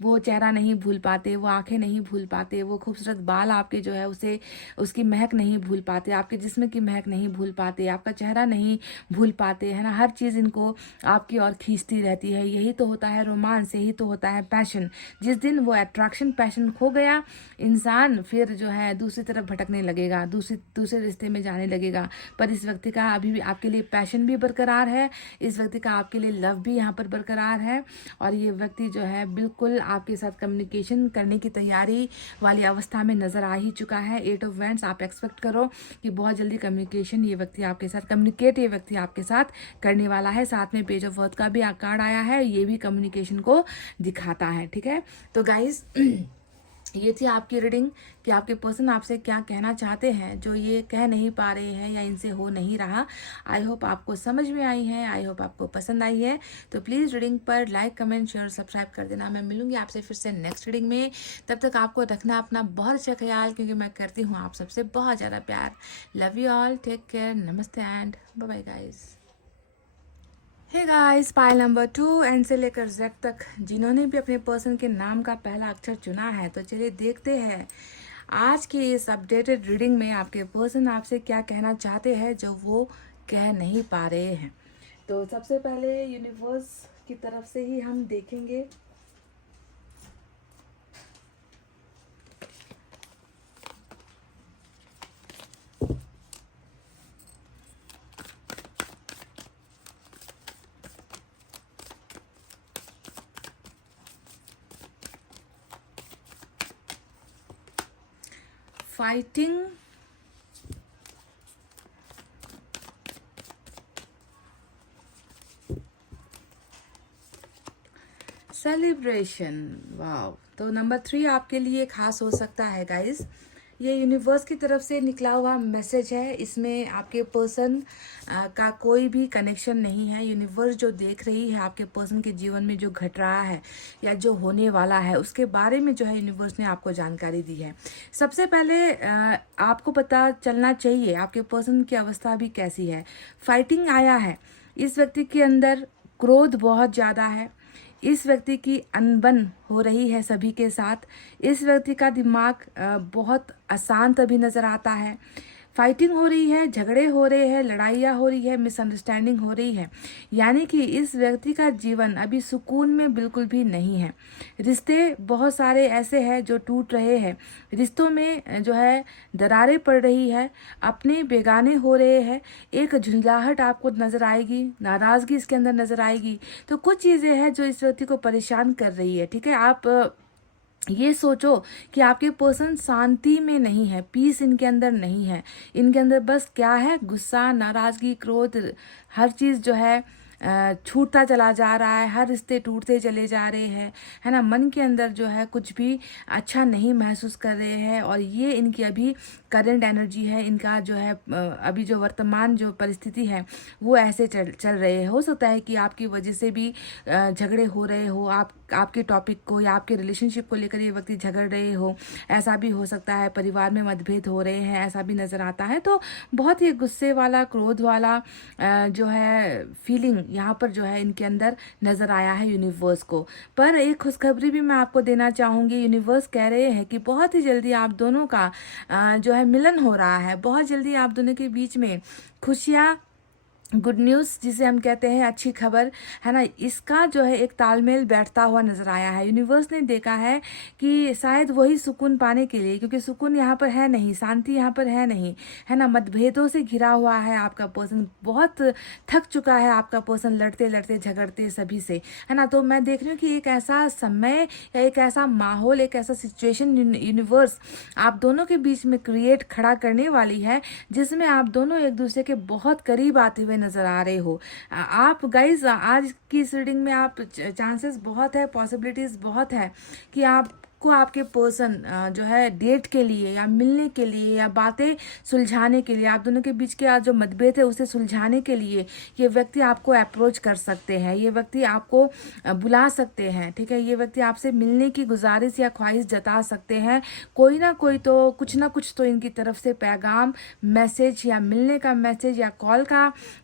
वो चेहरा नहीं भूल पाते, वो आंखें नहीं भूल पाते, वो खूबसूरत बाल आपके जो है उसे उसकी महक नहीं भूल पाते, आपके जिस्म की महक नहीं भूल पाते, आपका चेहरा नहीं भूल पाते, है ना। हर चीज़ इनको आपकी ओर खींचती रहती है। यही तो होता है रोमांस, यही तो होता है पैशन। जिस दिन वो अट्रैक्शन, पैशन खो गया, इंसान फिर जो है दूसरी तरफ भटकने लगेगा, दूसरे रिश्ते में जाने लगेगा। पर इस व्यक्ति का अभी भी आपके लिए पैशन भी बरकरार है, इस व्यक्ति का आपके लिए लव भी यहाँ पर बरकरार है। और ये व्यक्ति जो है बिल्कुल आपके साथ कम्युनिकेशन करने की तैयारी वाली अवस्था में नज़र आ ही चुका है। 8 ऑफ वैंड्स, आप एक्सपेक्ट करो कि बहुत जल्दी कम्युनिकेशन ये व्यक्ति आपके साथ, कम्युनिकेट ये व्यक्ति आपके साथ करने वाला है। साथ में पेज ऑफ वर्थ का भी कार्ड आया है, ये भी कम्युनिकेशन को दिखाता है, ठीक है। तो गाइज ये थी आपकी रीडिंग कि आपके पर्सन आपसे क्या कहना चाहते हैं, जो ये कह नहीं पा रहे हैं या इनसे हो नहीं रहा। आई होप आपको समझ में आई है, आई होप आपको पसंद आई है। तो प्लीज़ रीडिंग पर लाइक, कमेंट, शेयर, सब्सक्राइब कर देना। मैं मिलूंगी आपसे फिर से नेक्स्ट रीडिंग में। तब तक आपको रखना अपना बहुत अच्छा ख्याल, क्योंकि मैं करती हूँ आप सबसे बहुत ज़्यादा प्यार। Love you all, take care, नमस्ते and bye bye guys. Hey guys, pile number 2 and से लेकर जेड तक जिन्होंने भी अपने पर्सन के नाम का पहला अक्षर चुना है, तो चलिए देखते हैं आज की इस अपडेटेड रीडिंग में आपके पर्सन आपसे क्या कहना चाहते हैं जो वो कह नहीं पा रहे हैं। तो सबसे पहले यूनिवर्स की तरफ से ही हम देखेंगे। फाइटिंग, सेलिब्रेशन, वाव। तो नंबर 3 आपके लिए खास हो सकता है गाइस। ये यूनिवर्स की तरफ से निकला हुआ मैसेज है। इसमें आपके पर्सन का कोई भी कनेक्शन नहीं है। यूनिवर्स जो देख रही है आपके पर्सन के जीवन में जो घट रहा है या जो होने वाला है उसके बारे में जो है यूनिवर्स ने आपको जानकारी दी है। सबसे पहले आपको पता चलना चाहिए आपके पर्सन की अवस्था अभी कैसी है। फाइटिंग आया है, इस व्यक्ति के अंदर क्रोध बहुत ज़्यादा है, इस व्यक्ति की अनबन हो रही है सभी के साथ, इस व्यक्ति का दिमाग बहुत अशांत अभी नज़र आता है। फाइटिंग हो रही है, झगड़े हो रहे हैं, लड़ाइयाँ हो रही है, मिसअंडरस्टैंडिंग हो रही है, यानी कि इस व्यक्ति का जीवन अभी सुकून में बिल्कुल भी नहीं है। रिश्ते बहुत सारे ऐसे हैं जो टूट रहे हैं, रिश्तों में जो है दरारें पड़ रही है, अपने बेगाने हो रहे हैं, एक झुंझलाहट आपको नज़र आएगी, नाराज़गी इसके अंदर नज़र आएगी। तो कुछ चीज़ें हैं जो इस व्यक्ति को परेशान कर रही है। ठीक है, आप ये सोचो कि आपके पर्सन शांति में नहीं है, पीस इनके अंदर नहीं है। इनके अंदर बस क्या है, गुस्सा, नाराज़गी, क्रोध, हर चीज़ जो है छूटता चला जा रहा है, हर रिश्ते टूटते चले जा रहे हैं, है ना। मन के अंदर जो है कुछ भी अच्छा नहीं महसूस कर रहे हैं। और ये इनकी अभी करंट एनर्जी है, इनका जो है अभी जो वर्तमान जो परिस्थिति है वो ऐसे चल रहे हैं। हो सकता है कि आपकी वजह से भी झगड़े हो रहे हो, आपके टॉपिक को या आपके रिलेशनशिप को लेकर ये व्यक्ति झगड़ रहे हो, ऐसा भी हो सकता है। परिवार में मतभेद हो रहे हैं, ऐसा भी नज़र आता है। तो बहुत ही गुस्से वाला, क्रोध वाला जो है फीलिंग यहाँ पर जो है इनके अंदर नज़र आया है यूनिवर्स को। पर एक खुशखबरी भी मैं आपको देना चाहूँगी। यूनिवर्स कह रहे हैं कि बहुत ही जल्दी आप दोनों का जो है मिलन हो रहा है, बहुत जल्दी आप दोनों के बीच में खुशियाँ, गुड न्यूज़ जिसे हम कहते हैं, अच्छी खबर, है ना, इसका जो है एक तालमेल बैठता हुआ नज़र आया है। यूनिवर्स ने देखा है कि शायद वही सुकून पाने के लिए, क्योंकि सुकून यहाँ पर है नहीं, शांति यहाँ पर है नहीं, है ना, मतभेदों से घिरा हुआ है आपका पर्सन, बहुत थक चुका है आपका पर्सन लड़ते लड़ते झगड़ते सभी से, है ना। तो मैं देख रही हूँ कि एक ऐसा समय या एक ऐसा माहौल, एक ऐसा सिचुएशन यूनिवर्स आप दोनों के बीच में क्रिएट खड़ा करने वाली है, जिसमें आप दोनों एक दूसरे के बहुत करीब आते हुए नजर आ रहे हो। आप गाइज आज की इस रीडिंग में आप चांसेस बहुत है, पॉसिबिलिटीज बहुत है कि आपको आपके पर्सन जो है डेट के लिए या मिलने के लिए या बातें सुलझाने के लिए, आप दोनों के बीच के जो मतभेद है उसे सुलझाने के लिए ये व्यक्ति आपको अप्रोच कर सकते हैं, ये व्यक्ति आपको बुला सकते हैं। ठीक है, ये व्यक्ति आपसे मिलने की गुजारिश या ख्वाहिश जता सकते हैं। कोई ना कोई तो कुछ ना कुछ तो इनकी तरफ से पैगाम, मैसेज या मिलने का मैसेज या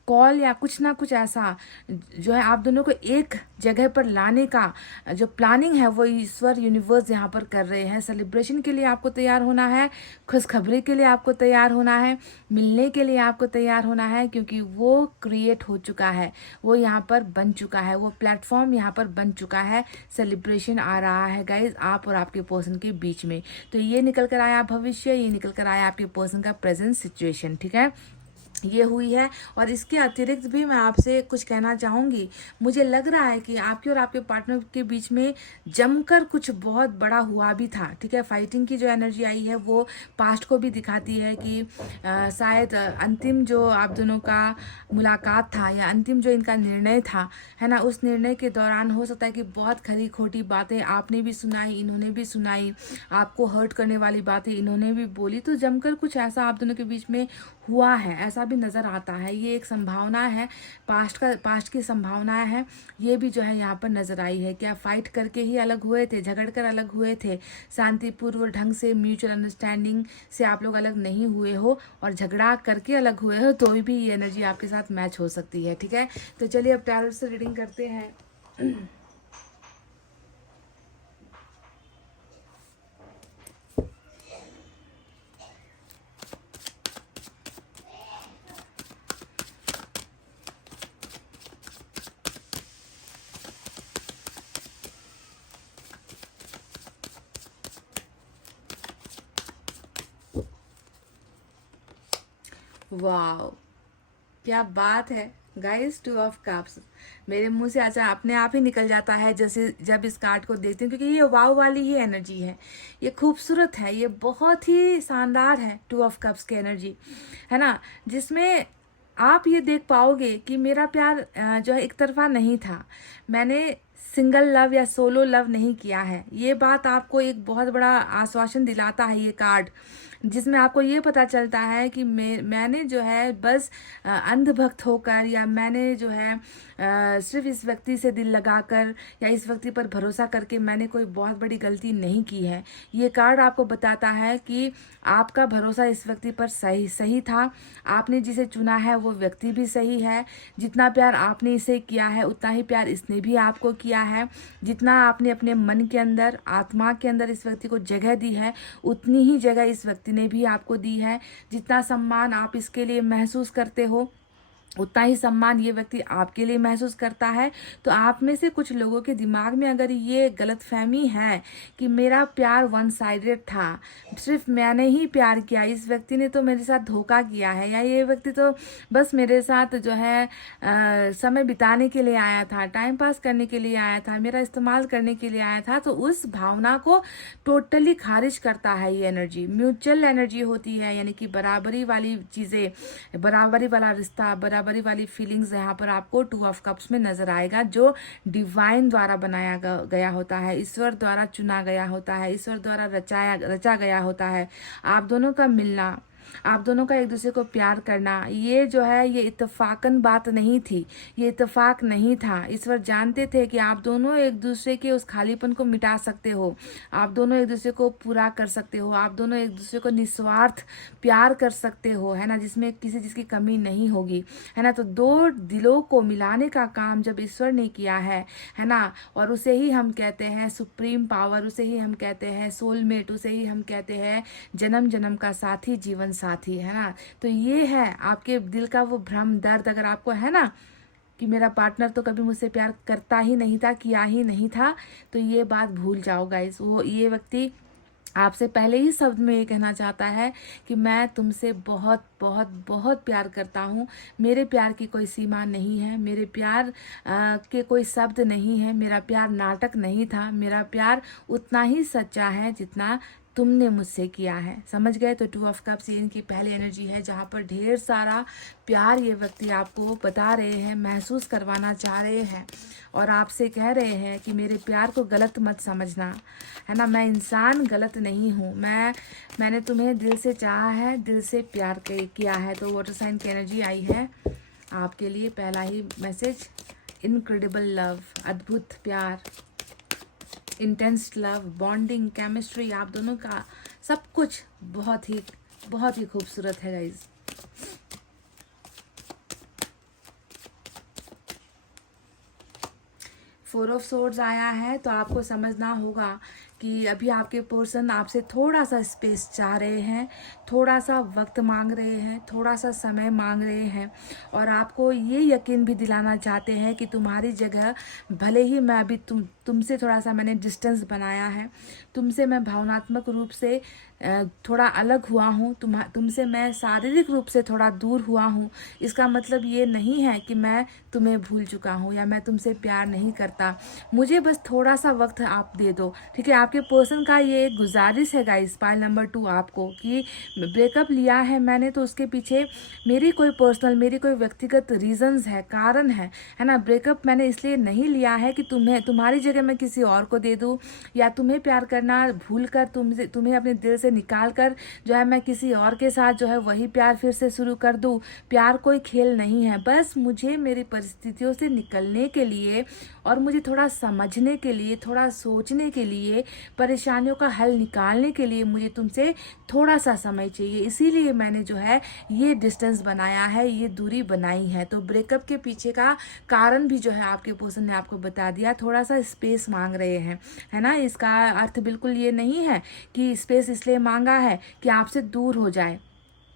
कॉल या कुछ ना कुछ ऐसा जो है आप दोनों को एक जगह पर लाने का जो प्लानिंग है वो ईश्वर, यूनिवर्स यहाँ पर कर रहे हैं। सेलिब्रेशन के लिए आपको तैयार होना है, खुशखबरी के लिए आपको तैयार होना है, मिलने के लिए आपको तैयार होना है, क्योंकि वो क्रिएट हो चुका है, वो यहाँ पर बन चुका है, वो प्लेटफॉर्म यहाँ पर बन चुका है। सेलिब्रेशन आ रहा है गाइज आप और आपके पर्सन के बीच में। तो ये निकल कर आया भविष्य, ये निकल कर आया आपके पर्सन का प्रेजेंट सिचुएशन। ठीक है, ये हुई है। और इसके अतिरिक्त भी मैं आपसे कुछ कहना चाहूँगी। मुझे लग रहा है कि आपके और आपके पार्टनर के बीच में जमकर कुछ बहुत बड़ा हुआ भी था। ठीक है, फाइटिंग की जो एनर्जी आई है वो पास्ट को भी दिखाती है कि शायद अंतिम जो आप दोनों का मुलाकात था या अंतिम जो इनका निर्णय था, है ना, उस निर्णय के दौरान हो सकता है कि बहुत खरी खोटी बातें आपने भी सुनाई, इन्होंने भी सुनाई, आपको हर्ट करने वाली बातें इन्होंने भी बोली। तो जमकर कुछ ऐसा आप दोनों के बीच में हुआ है, ऐसा भी नज़र आता है। ये एक संभावना है, पास्ट की संभावना है, ये भी जो है यहाँ पर नज़र आई है। क्या फाइट करके ही अलग हुए थे, झगड़ कर अलग हुए थे, शांतिपूर्व ढंग से म्यूचुअल अंडरस्टैंडिंग से आप लोग अलग नहीं हुए हो और झगड़ा करके अलग हुए हो, तो भी ये एनर्जी आपके साथ मैच हो सकती है। ठीक है, तो चलिए अब टैरोट से रीडिंग करते हैं। वाओ, क्या बात है गाइस, 2 ऑफ कप्स मेरे मुंह से अच्छा अपने आप ही निकल जाता है जैसे जब इस कार्ड को देखते हैं, क्योंकि ये वाव वाली ही एनर्जी है, ये खूबसूरत है, ये बहुत ही शानदार है। 2 ऑफ कप्स की एनर्जी है ना, जिसमें आप ये देख पाओगे कि मेरा प्यार जो है एक तरफा नहीं था, मैंने सिंगल लव या सोलो लव नहीं किया है। ये बात आपको एक बहुत बड़ा आश्वासन दिलाता है ये कार्ड। जिसमें आपको ये पता चलता है कि मैंने जो है बस अंधभक्त होकर, या मैंने जो है सिर्फ इस व्यक्ति से दिल लगाकर या इस व्यक्ति पर भरोसा करके मैंने कोई बहुत बड़ी गलती नहीं की है। ये कार्ड आपको बताता है कि आपका भरोसा इस व्यक्ति पर सही था। आपने जिसे चुना है वो व्यक्ति भी सही है। जितना प्यार आपने इसे किया है उतना ही प्यार इसने भी आपको किया है। जितना आपने अपने मन के अंदर, आत्मा के अंदर इस व्यक्ति को जगह दी है, उतनी ही जगह इस व्यक्ति ने भी आपको दी है। जितना सम्मान आप इसके लिए महसूस करते हो उतना ही सम्मान ये व्यक्ति आपके लिए महसूस करता है। तो आप में से कुछ लोगों के दिमाग में अगर ये गलतफहमी है कि मेरा प्यार वन साइडेड था, सिर्फ मैंने ही प्यार किया, इस व्यक्ति ने तो मेरे साथ धोखा किया है, या ये व्यक्ति तो बस मेरे साथ जो है समय बिताने के लिए आया था, टाइम पास करने के लिए आया था, मेरा इस्तेमाल करने के लिए आया था, तो उस भावना को टोटली खारिज करता है ये एनर्जी। म्यूचुअल एनर्जी होती है, यानी कि बराबरी वाली चीज़ें, बराबरी वाला रिश्ता, बराबरी वाली फीलिंग्स यहाँ पर आपको 2 ऑफ कप्स में नजर आएगा, जो डिवाइन द्वारा बनाया गया होता है, ईश्वर द्वारा चुना गया होता है, ईश्वर द्वारा रचा गया होता है। आप दोनों का मिलना, आप दोनों का एक दूसरे को प्यार करना, ये जो है ये इत्तेफाकन बात नहीं थी, ये इत्तेफाक नहीं था। ईश्वर जानते थे कि आप दोनों एक दूसरे के उस खालीपन को मिटा सकते हो, आप दोनों एक दूसरे को पूरा कर सकते हो, आप दोनों एक दूसरे को निस्वार्थ प्यार कर सकते हो, है ना, जिसमें किसी चीज़ की कमी नहीं होगी, है ना। तो 2 दिलों को मिलाने का काम जब ईश्वर ने किया है ना, और उसे ही हम कहते हैं सुप्रीम पावर, उसे ही हम कहते हैं सोलमेट, उसे ही हम कहते हैं जन्म जन्म का साथी, जीवन साथी, है ना। तो ये है आपके दिल का वो भ्रम दर्द, अगर आपको है ना कि मेरा पार्टनर तो कभी मुझसे प्यार करता ही नहीं था, किया ही नहीं था, तो ये बात भूल जाओ गाइस। वो ये व्यक्ति आपसे पहले ही शब्द में ये कहना चाहता है कि मैं तुमसे बहुत बहुत बहुत प्यार करता हूँ, मेरे प्यार की कोई सीमा नहीं है, मेरे प्यार के कोई शब्द नहीं है, मेरा प्यार नाटक नहीं था, मेरा प्यार उतना ही सच्चा है जितना तुमने मुझसे किया है। समझ गए? तो 2 ऑफ कप्स ये इनकी पहली एनर्जी है, जहाँ पर ढेर सारा प्यार ये व्यक्ति आपको बता रहे हैं, महसूस करवाना चाह रहे हैं, और आपसे कह रहे हैं कि मेरे प्यार को गलत मत समझना, है ना। मैं इंसान गलत नहीं हूँ, मैंने तुम्हें दिल से चाहा है, दिल से प्यार किया है। तो वाटर साइन की एनर्जी आई है आपके लिए, पहला ही मैसेज, इनक्रेडिबल लव, अद्भुत प्यार, इंटेंस लव, बॉन्डिंग, केमिस्ट्री, आप दोनों का सब कुछ बहुत ही खूबसूरत है गाइज। फोर ऑफ सोर्ड्स आया है, तो आपको समझना होगा कि अभी आपके पर्सन आपसे थोड़ा सा स्पेस चाह रहे हैं, थोड़ा सा वक्त मांग रहे हैं, थोड़ा सा समय मांग रहे हैं, और आपको ये यकीन भी दिलाना चाहते हैं कि तुम्हारी जगह, भले ही मैं अभी तुमसे थोड़ा सा मैंने डिस्टेंस बनाया है, तुमसे मैं भावनात्मक रूप से थोड़ा अलग हुआ हूँ, तुमसे मैं शारीरिक रूप से थोड़ा दूर हुआ हूँ, इसका मतलब ये नहीं है कि मैं तुम्हें भूल चुका हूँ या मैं तुमसे प्यार नहीं करता, मुझे बस थोड़ा सा वक्त आप दे दो, ठीक है। आपके पर्सन का ये एक गुजारिश है गाइस, पाइल नंबर 2 आपको, कि ब्रेकअप लिया है मैंने तो उसके पीछे मेरी कोई व्यक्तिगत रीजंस है, कारण है ना। ब्रेकअप मैंने इसलिए नहीं लिया है कि तुम्हारी जगह मैं किसी और को दे दूँ, या तुम्हें प्यार करना भूल कर तुम्हें अपने दिल से निकाल कर जो है मैं किसी और के साथ जो है वही प्यार फिर से शुरू कर दूँ। प्यार कोई खेल नहीं है, बस मुझे मेरी परिस्थितियों से निकलने के लिए और मुझे थोड़ा समझने के लिए, थोड़ा सोचने के लिए, परेशानियों का हल निकालने के लिए मुझे तुमसे थोड़ा सा समय चाहिए, इसीलिए मैंने जो है ये डिस्टेंस बनाया है, ये दूरी बनाई है। तो ब्रेकअप के पीछे का कारण भी जो है आपके पर्सन ने आपको बता दिया, थोड़ा सा स्पेस मांग रहे हैं, है ना। इसका अर्थ बिल्कुल ये नहीं है कि स्पेस इसलिए मांगा है कि आपसे दूर हो जाए,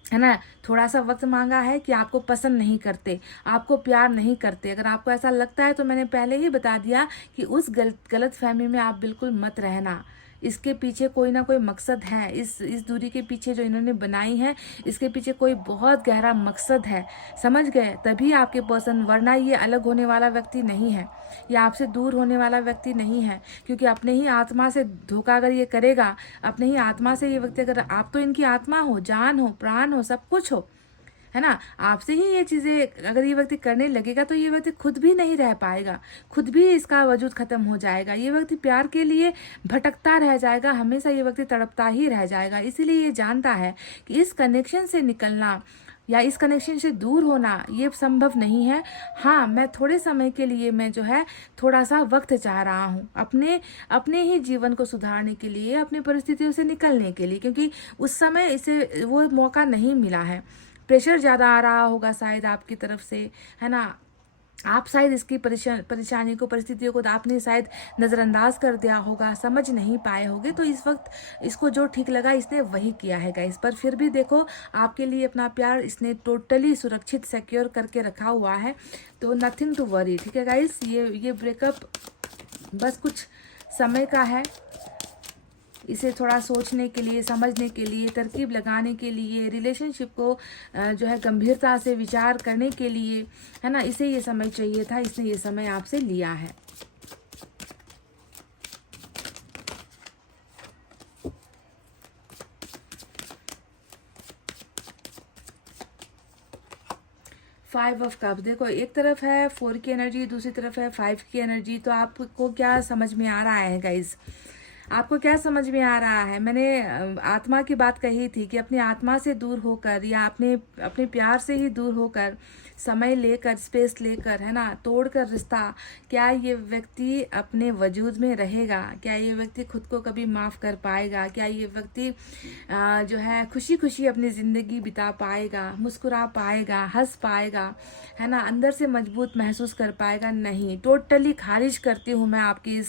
है ना। थोड़ा सा वक्त मांगा है कि आपको पसंद नहीं करते, आपको प्यार नहीं करते। अगर आपको ऐसा लगता है तो मैंने पहले ही बता दिया कि उस गलत फहमी में आप बिल्कुल मत रहना। इसके पीछे कोई ना कोई मकसद है, इस दूरी के पीछे जो इन्होंने बनाई है, इसके पीछे कोई बहुत गहरा मकसद है, समझ गए। तभी आपके पर्सन, वरना ये अलग होने वाला व्यक्ति नहीं है, या आपसे दूर होने वाला व्यक्ति नहीं है, क्योंकि अपने ही आत्मा से धोखा अगर ये करेगा, अपने ही आत्मा से ये व्यक्ति, अगर आप तो इनकी आत्मा हो, जान हो, प्राण हो, सब कुछ हो, है ना। आपसे ही ये चीज़ें अगर ये व्यक्ति करने लगेगा तो ये व्यक्ति खुद भी नहीं रह पाएगा, खुद भी इसका वजूद खत्म हो जाएगा। ये व्यक्ति प्यार के लिए भटकता रह जाएगा, हमेशा ये व्यक्ति तड़पता ही रह जाएगा। इसीलिए ये जानता है कि इस कनेक्शन से निकलना या इस कनेक्शन से दूर होना ये संभव नहीं है। हाँ, मैं थोड़े समय के लिए मैं जो है थोड़ा सा वक्त चाह रहा हूँ अपने अपने ही जीवन को सुधारने के लिए, अपनी परिस्थितियों से निकलने के लिए, क्योंकि उस समय इसे वो मौका नहीं मिला है। प्रेशर ज़्यादा आ रहा होगा शायद आपकी तरफ से, है ना। आप शायद इसकी परेशानी को, परिस्थितियों को आपने शायद नज़रअंदाज कर दिया होगा, समझ नहीं पाए होगे। तो इस वक्त इसको जो ठीक लगा इसने वही किया है गाइस। पर फिर भी देखो, आपके लिए अपना प्यार इसने टोटली सुरक्षित सिक्योर करके रखा हुआ है। तो नथिंग टू वरी, ठीक है गाइस। ये ब्रेकअप बस कुछ समय का है। इसे थोड़ा सोचने के लिए, समझने के लिए, तरकीब लगाने के लिए, रिलेशनशिप को जो है गंभीरता से विचार करने के लिए, है ना, इसे ये समय चाहिए था। इसने ये समय आपसे लिया है। फाइव ऑफ कप, देखो एक तरफ है 4 की एनर्जी, दूसरी तरफ है 5 की एनर्जी। तो आपको क्या समझ में आ रहा है गाइज? आपको क्या समझ में आ रहा है? मैंने आत्मा की बात कही थी कि अपनी आत्मा से दूर होकर या अपने प्यार से ही दूर होकर, समय लेकर, स्पेस लेकर, है ना, तोड़कर रिश्ता, क्या ये व्यक्ति अपने वजूद में रहेगा? क्या ये व्यक्ति खुद को कभी माफ़ कर पाएगा? क्या ये व्यक्ति जो है खुशी खुशी अपनी ज़िंदगी बिता पाएगा, मुस्कुरा पाएगा, हंस पाएगा, है ना, अंदर से मजबूत महसूस कर पाएगा? नहीं, टोटली खारिज करती हूँ मैं आपकी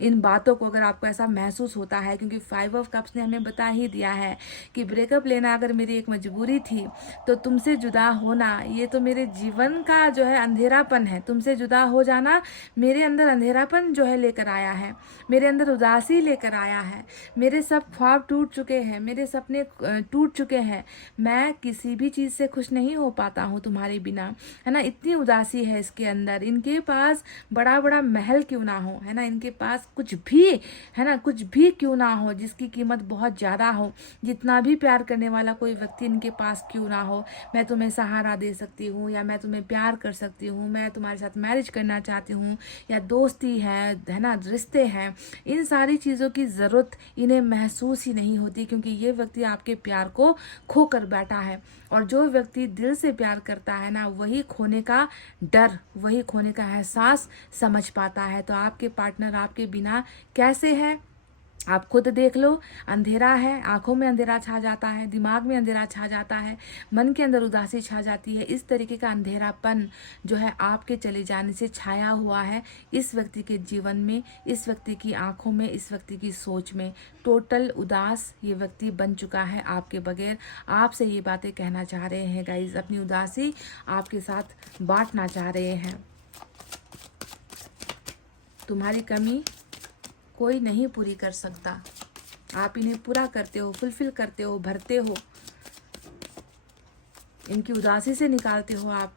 इन बातों को, अगर आपको ऐसा महसूस होता है। क्योंकि 5 ऑफ कप्स ने हमें बता ही दिया है कि ब्रेकअप लेना अगर मेरी एक मजबूरी थी तो तुमसे जुदा होना ये तो मेरे जीवन का जो है अंधेरापन है। तुमसे जुदा हो जाना मेरे अंदर अंधेरापन जो है लेकर आया है, मेरे अंदर उदासी लेकर आया है, मेरे सब ख्वाब टूट चुके हैं, मेरे सपने टूट चुके हैं। मैं किसी भी चीज़ से खुश नहीं हो पाता हूँ तुम्हारे बिना, है ना। इतनी उदासी है इसके अंदर। इनके पास बड़ा बड़ा महल क्यों ना हो, है ना, इनके पास कुछ भी, है ना, कुछ भी क्यों ना हो जिसकी कीमत बहुत ज़्यादा हो, जितना भी प्यार करने वाला कोई व्यक्ति इनके पास क्यों ना हो, मैं तुम्हें सहारा दे सकती हूँ, या मैं तुम्हें प्यार कर सकती हूँ, मैं तुम्हारे साथ मैरिज करना चाहती हूँ, या दोस्ती है ना, रिश्ते हैं, इन सारी चीज़ों की ज़रूरत इन्हें महसूस ही नहीं होती। क्योंकि ये व्यक्ति आपके प्यार को खो कर बैठा है। और जो व्यक्ति दिल से प्यार करता है ना, वही खोने का डर, वही खोने का एहसास समझ पाता है। तो आपके पार्टनर आपके बिना कैसे है आप खुद देख लो। अंधेरा है, आंखों में अंधेरा छा जाता है, दिमाग में अंधेरा छा जाता है, मन के अंदर उदासी छा जाती है। इस तरीके का अंधेरापन जो है आपके चले जाने से छाया हुआ है इस व्यक्ति के जीवन में, इस व्यक्ति की आंखों में, इस व्यक्ति की सोच में। टोटल उदास ये व्यक्ति बन चुका है आपके बगैर। आपसे ये बातें कहना चाह रहे हैं गाइज, अपनी उदासी आपके साथ बांटना चाह रहे हैं। तुम्हारी कमी कोई नहीं पूरी कर सकता, आप इन्हें पूरा करते हो, फुलफिल करते हो, भरते हो, इनकी उदासी से निकालते हो आप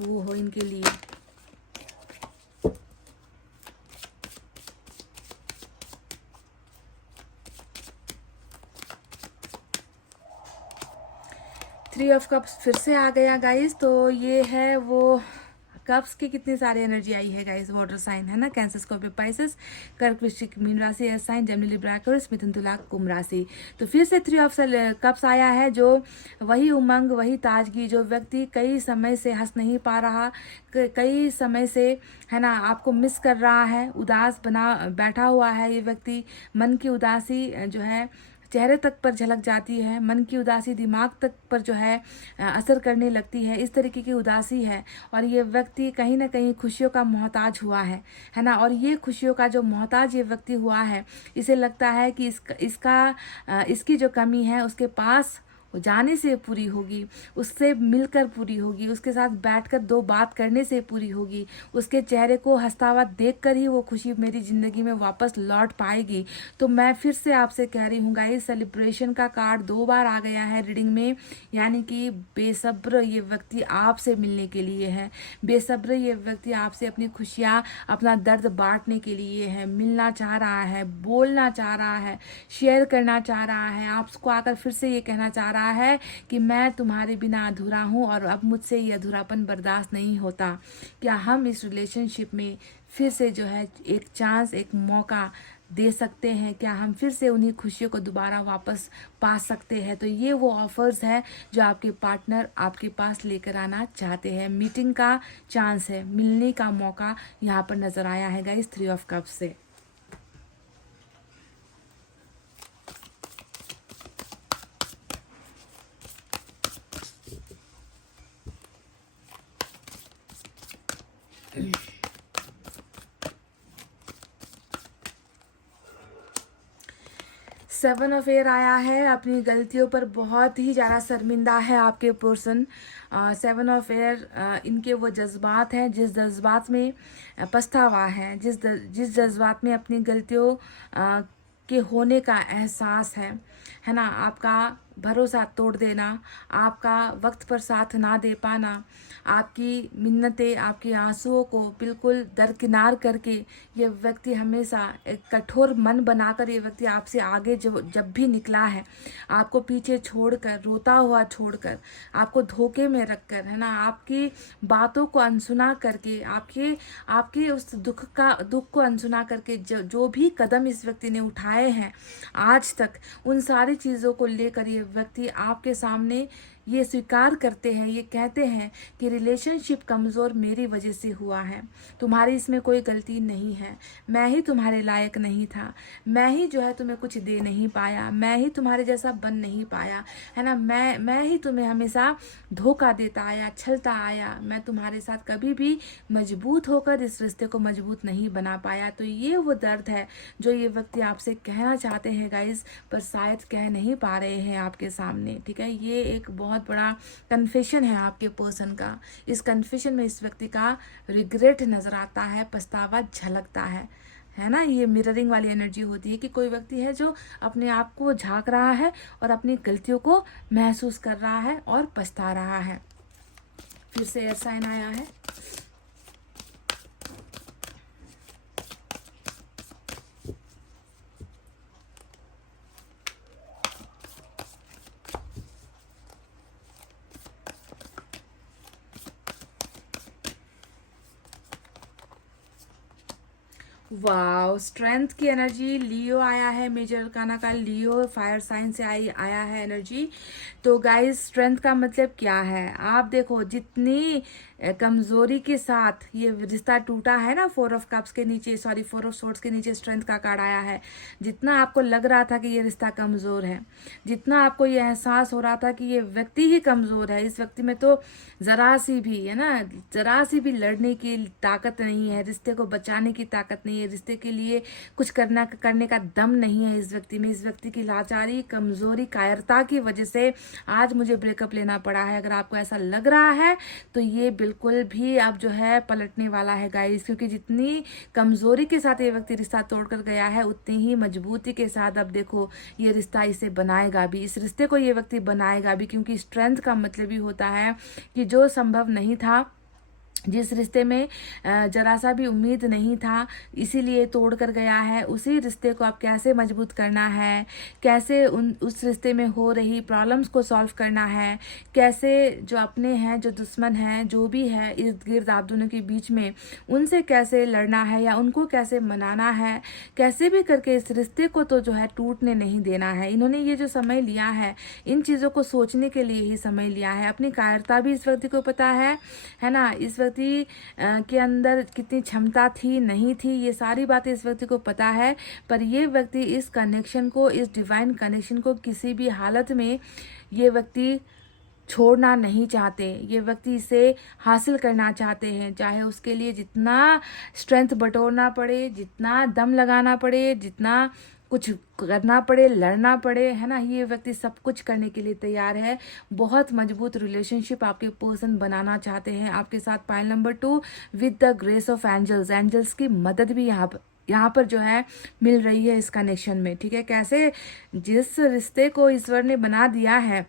वो हो इनके लिए। थ्री ऑफ कप्स फिर से आ गया गाइस। तो ये है वो कप्स की कितनी सारी एनर्जी आई है गाइस। वाटर साइन, है ना, कैंसर, स्कॉर्पियो, पाइसेस, कर्क, वृश्चिक, मीन राशि, air sign, Gemini, Libra, Aquarius, मिथुन, तुला, कुंभ राशि। तो फिर से थ्री ऑफ कप्स आया है, जो वही उमंग, वही ताजगी, जो व्यक्ति कई समय से हंस नहीं पा रहा, कई समय से, है ना, आपको मिस कर रहा है, उदास बना बैठा हुआ है ये व्यक्ति। मन की उदासी जो है चेहरे तक पर झलक जाती है, मन की उदासी दिमाग तक पर जो है असर करने लगती है, इस तरीके की उदासी है। और ये व्यक्ति कहीं ना कहीं खुशियों का मोहताज हुआ है ना। और ये खुशियों का जो मोहताज ये व्यक्ति हुआ है, इसे लगता है कि इसकी जो कमी है उसके पास जाने से पूरी होगी, उससे मिलकर पूरी होगी, उसके साथ बैठकर दो बात करने से पूरी होगी, उसके चेहरे को हंसता हुआ देखकर ही वो खुशी मेरी ज़िंदगी में वापस लौट पाएगी। तो मैं फिर से आपसे कह रही हूँ गाइस, सेलिब्रेशन का कार्ड 2 बार आ गया है रीडिंग में, यानी कि बेसब्र ये व्यक्ति आपसे मिलने के लिए है, बेसब्र ये व्यक्ति आपसे अपनी खुशियाँ, अपना दर्द बांटने के लिए है, मिलना चाह रहा है, बोलना चाह रहा है, शेयर करना चाह रहा है, आपको आकर फिर से ये कहना चाह रहा रहा है कि मैं तुम्हारे बिना अधूरा हूँ और अब मुझसे ये अधूरापन बर्दाश्त नहीं होता। क्या हम इस रिलेशनशिप में फिर से जो है एक चांस, एक मौका दे सकते हैं? क्या हम फिर से उन्हीं खुशियों को दोबारा वापस पा सकते हैं? तो ये वो ऑफर्स है जो आपके पार्टनर आपके पास लेकर आना चाहते हैं। मीटिंग का चांस है, मिलने का मौका यहाँ पर नजर आया है गाइस 3 ऑफ कप्स से। सेवन ऑफ एयर आया है। अपनी गलतियों पर बहुत ही ज़्यादा शर्मिंदा है आपके पर्सन। सेवन ऑफ एयर इनके वो जज्बात हैं जिस जज्बात में पछतावा है, जिस जज्बात में अपनी गलतियों के होने का एहसास है ना। आपका भरोसा तोड़ देना, आपका वक्त पर साथ ना दे पाना, आपकी मिन्नतें, आपके आंसुओं को बिल्कुल दरकिनार करके ये व्यक्ति हमेशा एक कठोर मन बनाकर ये व्यक्ति आपसे आगे जब भी निकला है, आपको पीछे छोड़कर, रोता हुआ छोड़कर, आपको धोखे में रखकर, है ना, आपकी बातों को अनसुना करके, आपके उस दुख को अनसुना करके जो भी कदम इस व्यक्ति ने उठाए हैं आज तक, उन सारी चीज़ों को लेकर ये व्यक्ति आपके सामने ये स्वीकार करते हैं, ये कहते हैं कि रिलेशनशिप कमज़ोर मेरी वजह से हुआ है, तुम्हारी इसमें कोई गलती नहीं है, मैं ही तुम्हारे लायक नहीं था, मैं ही जो है तुम्हें कुछ दे नहीं पाया, मैं ही तुम्हारे जैसा बन नहीं पाया, है ना, मैं ही तुम्हें हमेशा धोखा देता आया, छलता आया, मैं तुम्हारे साथ कभी भी मजबूत होकर इस रिश्ते को मजबूत नहीं बना पाया। तो ये वो दर्द है जो ये व्यक्ति आपसे कहना चाहते हैं गाइस, पर शायद कह नहीं पा रहे हैं आपके सामने। ठीक है, ये एक बहुत बड़ा कन्फेशन है आपके पर्सन का। इस कन्फेशन में इस व्यक्ति का रिग्रेट नजर आता है, पछतावा झलकता है ना। ये मिररिंग वाली एनर्जी होती है कि कोई व्यक्ति है जो अपने आप को झांक रहा है और अपनी गलतियों को महसूस कर रहा है और पछता रहा है। फिर से एयर साइन आया है। वाओ, स्ट्रेंथ की एनर्जी, लियो आया है। मेजर अरकाना का लियो फायर साइन से आया है एनर्जी। तो गाइस, स्ट्रेंथ का मतलब क्या है? आप देखो, जितनी कमजोरी के साथ ये रिश्ता टूटा है ना, 4 ऑफ कप्स के नीचे, 4 ऑफ सोर्ड्स के नीचे स्ट्रेंथ का कार्ड आया है। जितना आपको लग रहा था कि ये रिश्ता कमजोर है, जितना आपको ये एहसास हो रहा था कि ये व्यक्ति ही कमजोर है, इस व्यक्ति में तो जरा सी भी, है ना, जरा सी भी लड़ने की ताकत नहीं है, रिश्ते को बचाने की ताकत नहीं है, रिश्ते के लिए कुछ करने का दम नहीं है इस व्यक्ति में। इस व्यक्ति की लाचारी, कमजोरी, कायरता की वजह से आज मुझे ब्रेकअप लेना पड़ा है। अगर आपको ऐसा लग रहा है तो ये बिल्कुल भी अब जो है पलटने वाला है गाइस, क्योंकि जितनी कमजोरी के साथ ये व्यक्ति रिश्ता तोड़कर गया है, उतनी ही मजबूती के साथ अब देखो ये रिश्ता इसे बनाएगा भी, इस रिश्ते को ये व्यक्ति बनाएगा भी। क्योंकि स्ट्रेंथ का मतलब ही होता है कि जो संभव नहीं था, जिस रिश्ते में जरा सा भी उम्मीद नहीं था, इसीलिए तोड़ कर गया है, उसी रिश्ते को आप कैसे मजबूत करना है, कैसे उस रिश्ते में हो रही प्रॉब्लम्स को सॉल्व करना है, कैसे जो अपने हैं, जो दुश्मन हैं, जो भी है इर्द गिर्द आप दोनों के बीच में, उनसे कैसे लड़ना है या उनको कैसे मनाना है, कैसे भी करके इस रिश्ते को तो जो है टूटने नहीं देना है। इन्होंने ये जो समय लिया है, इन चीज़ों को सोचने के लिए ही समय लिया है। अपनी कायरता भी इस व्यक्ति को पता है ना, इस व्यक्ति के अंदर कितनी क्षमता थी, नहीं थी, ये सारी बातें इस व्यक्ति को पता है। पर ये व्यक्ति इस कनेक्शन को, इस डिवाइन कनेक्शन को किसी भी हालत में ये व्यक्ति छोड़ना नहीं चाहते। ये व्यक्ति इसे हासिल करना चाहते हैं, चाहे उसके लिए जितना स्ट्रेंथ बटोरना पड़े, जितना दम लगाना पड़े, जितना कुछ करना पड़े, लड़ना पड़े, है ना, ये व्यक्ति सब कुछ करने के लिए तैयार है। बहुत मजबूत रिलेशनशिप आपके पर्सन बनाना चाहते हैं आपके साथ। Pile number 2, with the grace of angels, angels की मदद भी यहाँ पर जो है मिल रही है इस कनेक्शन में। ठीक है, कैसे जिस रिश्ते को ईश्वर ने बना दिया है,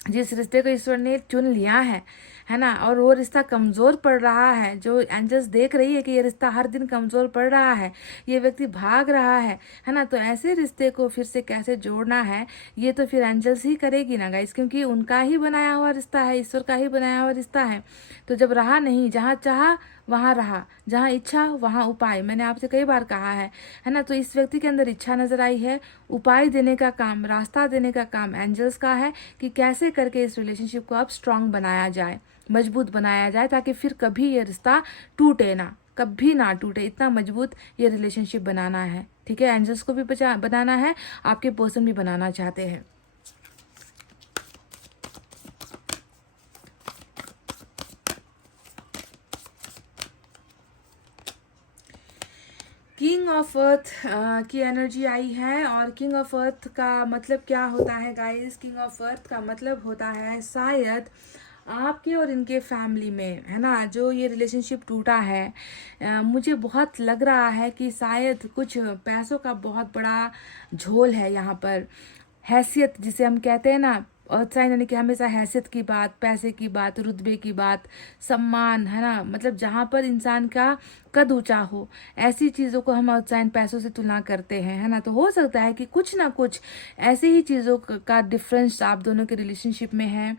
जिस रिश्ते को ईश्वर ने चुन लिया है ना, और वो रिश्ता कमज़ोर पड़ रहा है, जो एंजल्स देख रही है कि ये रिश्ता हर दिन कमज़ोर पड़ रहा है, ये व्यक्ति भाग रहा है ना, तो ऐसे रिश्ते को फिर से कैसे जोड़ना है, ये तो फिर एंजल्स ही करेगी ना गाइस, क्योंकि उनका ही बनाया हुआ रिश्ता है, ईश्वर का ही बनाया हुआ रिश्ता है। तो जब रहा नहीं, जहाँ चाहा वहाँ रहा, जहाँ इच्छा वहाँ उपाय, मैंने आपसे कई बार कहा है ना। तो इस व्यक्ति के अंदर इच्छा नजर आई है, उपाय देने का काम, रास्ता देने का काम एंजल्स का है कि कैसे करके इस रिलेशनशिप को अब स्ट्रांग बनाया जाए, मजबूत बनाया जाए, ताकि फिर कभी ये रिश्ता टूटे ना, कभी ना टूटे, इतना मजबूत ये रिलेशनशिप बनाना है। ठीक है, एंजल्स को भी बनाना है, आपके पर्सन भी बनाना चाहते हैं। किंग ऑफ अर्थ की एनर्जी आई है, और किंग ऑफ अर्थ का मतलब क्या होता है गाइस? किंग ऑफ अर्थ का मतलब होता है शायद आपके और इनके फैमिली में, है ना, जो ये रिलेशनशिप टूटा है, मुझे बहुत लग रहा है कि शायद कुछ पैसों का बहुत बड़ा झोल है यहाँ पर। हैसियत जिसे हम कहते हैं ना, अर्थ साइन यानी कि हमेशा हैसियत की बात, पैसे की बात, रुतबे की बात, सम्मान, है ना, मतलब जहाँ पर इंसान का कद ऊंचा हो, ऐसी चीज़ों को हम अर्थ साइन पैसों से तुलना करते हैं, है ना। तो हो सकता है कि कुछ ना कुछ ऐसी ही चीज़ों का डिफरेंस आप दोनों के रिलेशनशिप में है।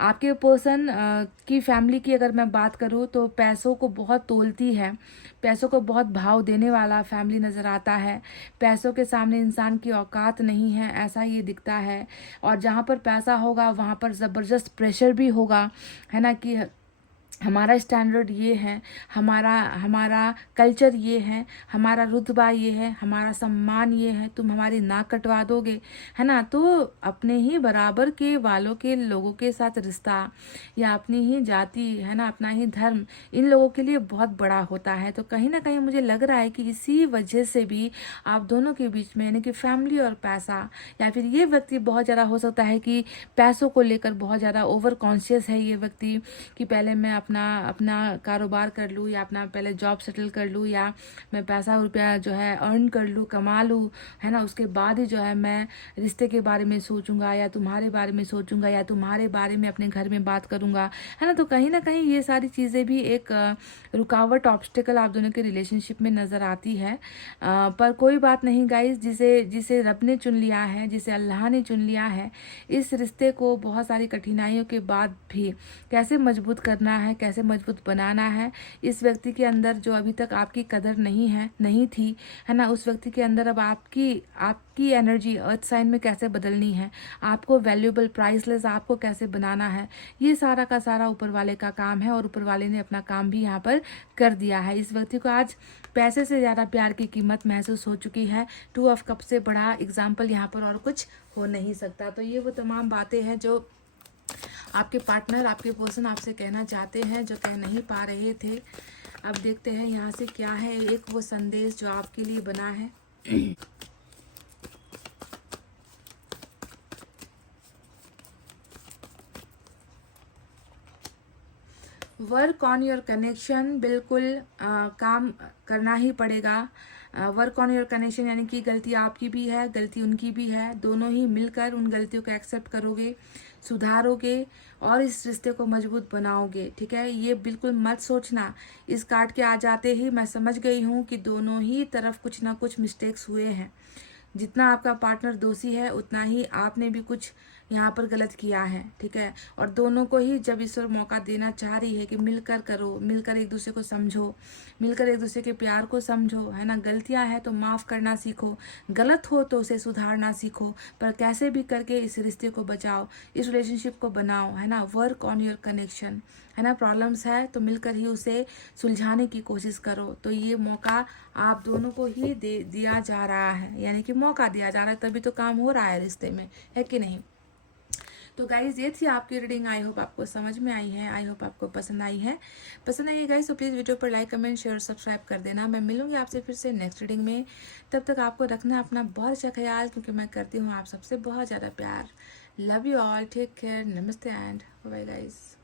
आपके पर्सन की फैमिली की अगर मैं बात करूँ तो पैसों को बहुत तोलती है, पैसों को बहुत भाव देने वाला फैमिली नज़र आता है। पैसों के सामने इंसान की औकात नहीं है, ऐसा ये दिखता है। और जहाँ पर पैसा होगा वहाँ पर ज़बरदस्त प्रेशर भी होगा, है ना, कि हमारा स्टैंडर्ड ये है, हमारा कल्चर ये है, हमारा रुतबा ये है, हमारा सम्मान ये है, तुम हमारी नाक कटवा दोगे, है ना। तो अपने ही बराबर के वालों के लोगों के साथ रिश्ता, या अपनी ही जाति, है ना, अपना ही धर्म, इन लोगों के लिए बहुत बड़ा होता है। तो कहीं ना कहीं मुझे लग रहा है कि इसी वजह से भी आप दोनों के बीच में, यानी कि फैमिली और पैसा, या फिर ये व्यक्ति बहुत ज़्यादा हो सकता है कि पैसों को लेकर बहुत ज़्यादा ओवर कॉन्शियस है ये व्यक्ति, कि पहले मैं अपना कारोबार कर लूँ, या अपना पहले जॉब सेटल कर लूँ, या मैं पैसा रुपया जो है अर्न कर लूँ, कमा लूँ, है ना, उसके बाद ही जो है मैं रिश्ते के बारे में सोचूंगा, या तुम्हारे बारे में सोचूंगा, या तुम्हारे बारे में अपने घर में बात करूंगा, है ना। तो कहीं ना कहीं ये सारी चीज़ें भी एक रुकावट, ऑब्स्टिकल आप दोनों के रिलेशनशिप में नज़र आती है। पर कोई बात नहीं गाइस, जिसे रब ने चुन लिया है, जिसे अल्लाह ने चुन लिया है, इस रिश्ते को बहुत सारी कठिनाइयों के बाद भी कैसे मजबूत करना है, कैसे मजबूत बनाना है। इस व्यक्ति के अंदर जो अभी तक आपकी कदर नहीं थी, है ना, उस व्यक्ति के अंदर अब आपकी एनर्जी अर्थ साइन में कैसे बदलनी है, आपको वैल्यूएबल, प्राइसलेस आपको कैसे बनाना है, ये सारा का सारा ऊपर वाले का काम है, और ऊपर वाले ने अपना काम भी यहाँ पर कर दिया है। इस व्यक्ति को आज पैसे से ज़्यादा प्यार की कीमत महसूस हो चुकी है। 2 ऑफ कप से बड़ा एग्जाम्पल यहाँ पर और कुछ हो नहीं सकता। तो ये वो तमाम बातें हैं जो आपके पार्टनर, आपके पर्सन आपसे कहना चाहते हैं, जो कह नहीं पा रहे थे। अब देखते हैं यहाँ से क्या है एक वो संदेश जो आपके लिए बना है। वर्क ऑन योर कनेक्शन, बिल्कुल काम करना ही पड़ेगा। वर्क ऑन योर कनेक्शन यानी कि गलती आपकी भी है, गलती उनकी भी है, दोनों ही मिलकर उन गलतियों को एक्सेप्ट करोगे, सुधारोगे और इस रिश्ते को मजबूत बनाओगे। ठीक है, ये बिल्कुल मत सोचना। इस कार्ड के आ जाते ही मैं समझ गई हूँ कि दोनों ही तरफ कुछ ना कुछ मिस्टेक्स हुए हैं। जितना आपका पार्टनर दोषी है उतना ही आपने भी कुछ यहाँ पर गलत किया है। ठीक है, और दोनों को ही जब ईश्वर मौका देना चाह रही है कि मिलकर करो, मिलकर एक दूसरे को समझो, मिलकर एक दूसरे के प्यार को समझो, है ना। गलतियाँ हैं तो माफ़ करना सीखो, गलत हो तो उसे सुधारना सीखो, पर कैसे भी करके इस रिश्ते को बचाओ, इस रिलेशनशिप को बनाओ, है ना। वर्क ऑन योर कनेक्शन, है ना। प्रॉब्लम्स है तो मिलकर ही उसे सुलझाने की कोशिश करो। तो ये मौका आप दोनों को ही दिया जा रहा है, यानी कि मौका दिया जा रहा है, तभी तो काम हो रहा है रिश्ते में, है कि नहीं। तो गाइज ये थी आपकी रीडिंग। आई होप आपको समझ में आई है, आई होप आपको पसंद आई है। पसंद आई है गाइज तो प्लीज़ वीडियो पर लाइक, कमेंट, शेयर, सब्सक्राइब कर देना। मैं मिलूंगी आपसे फिर से नेक्स्ट रीडिंग में। तब तक आपको रखना अपना बहुत अच्छा ख्याल, क्योंकि मैं करती हूँ आप सबसे बहुत ज़्यादा प्यार। Love you all, take care, नमस्ते एंड बाय गाइज।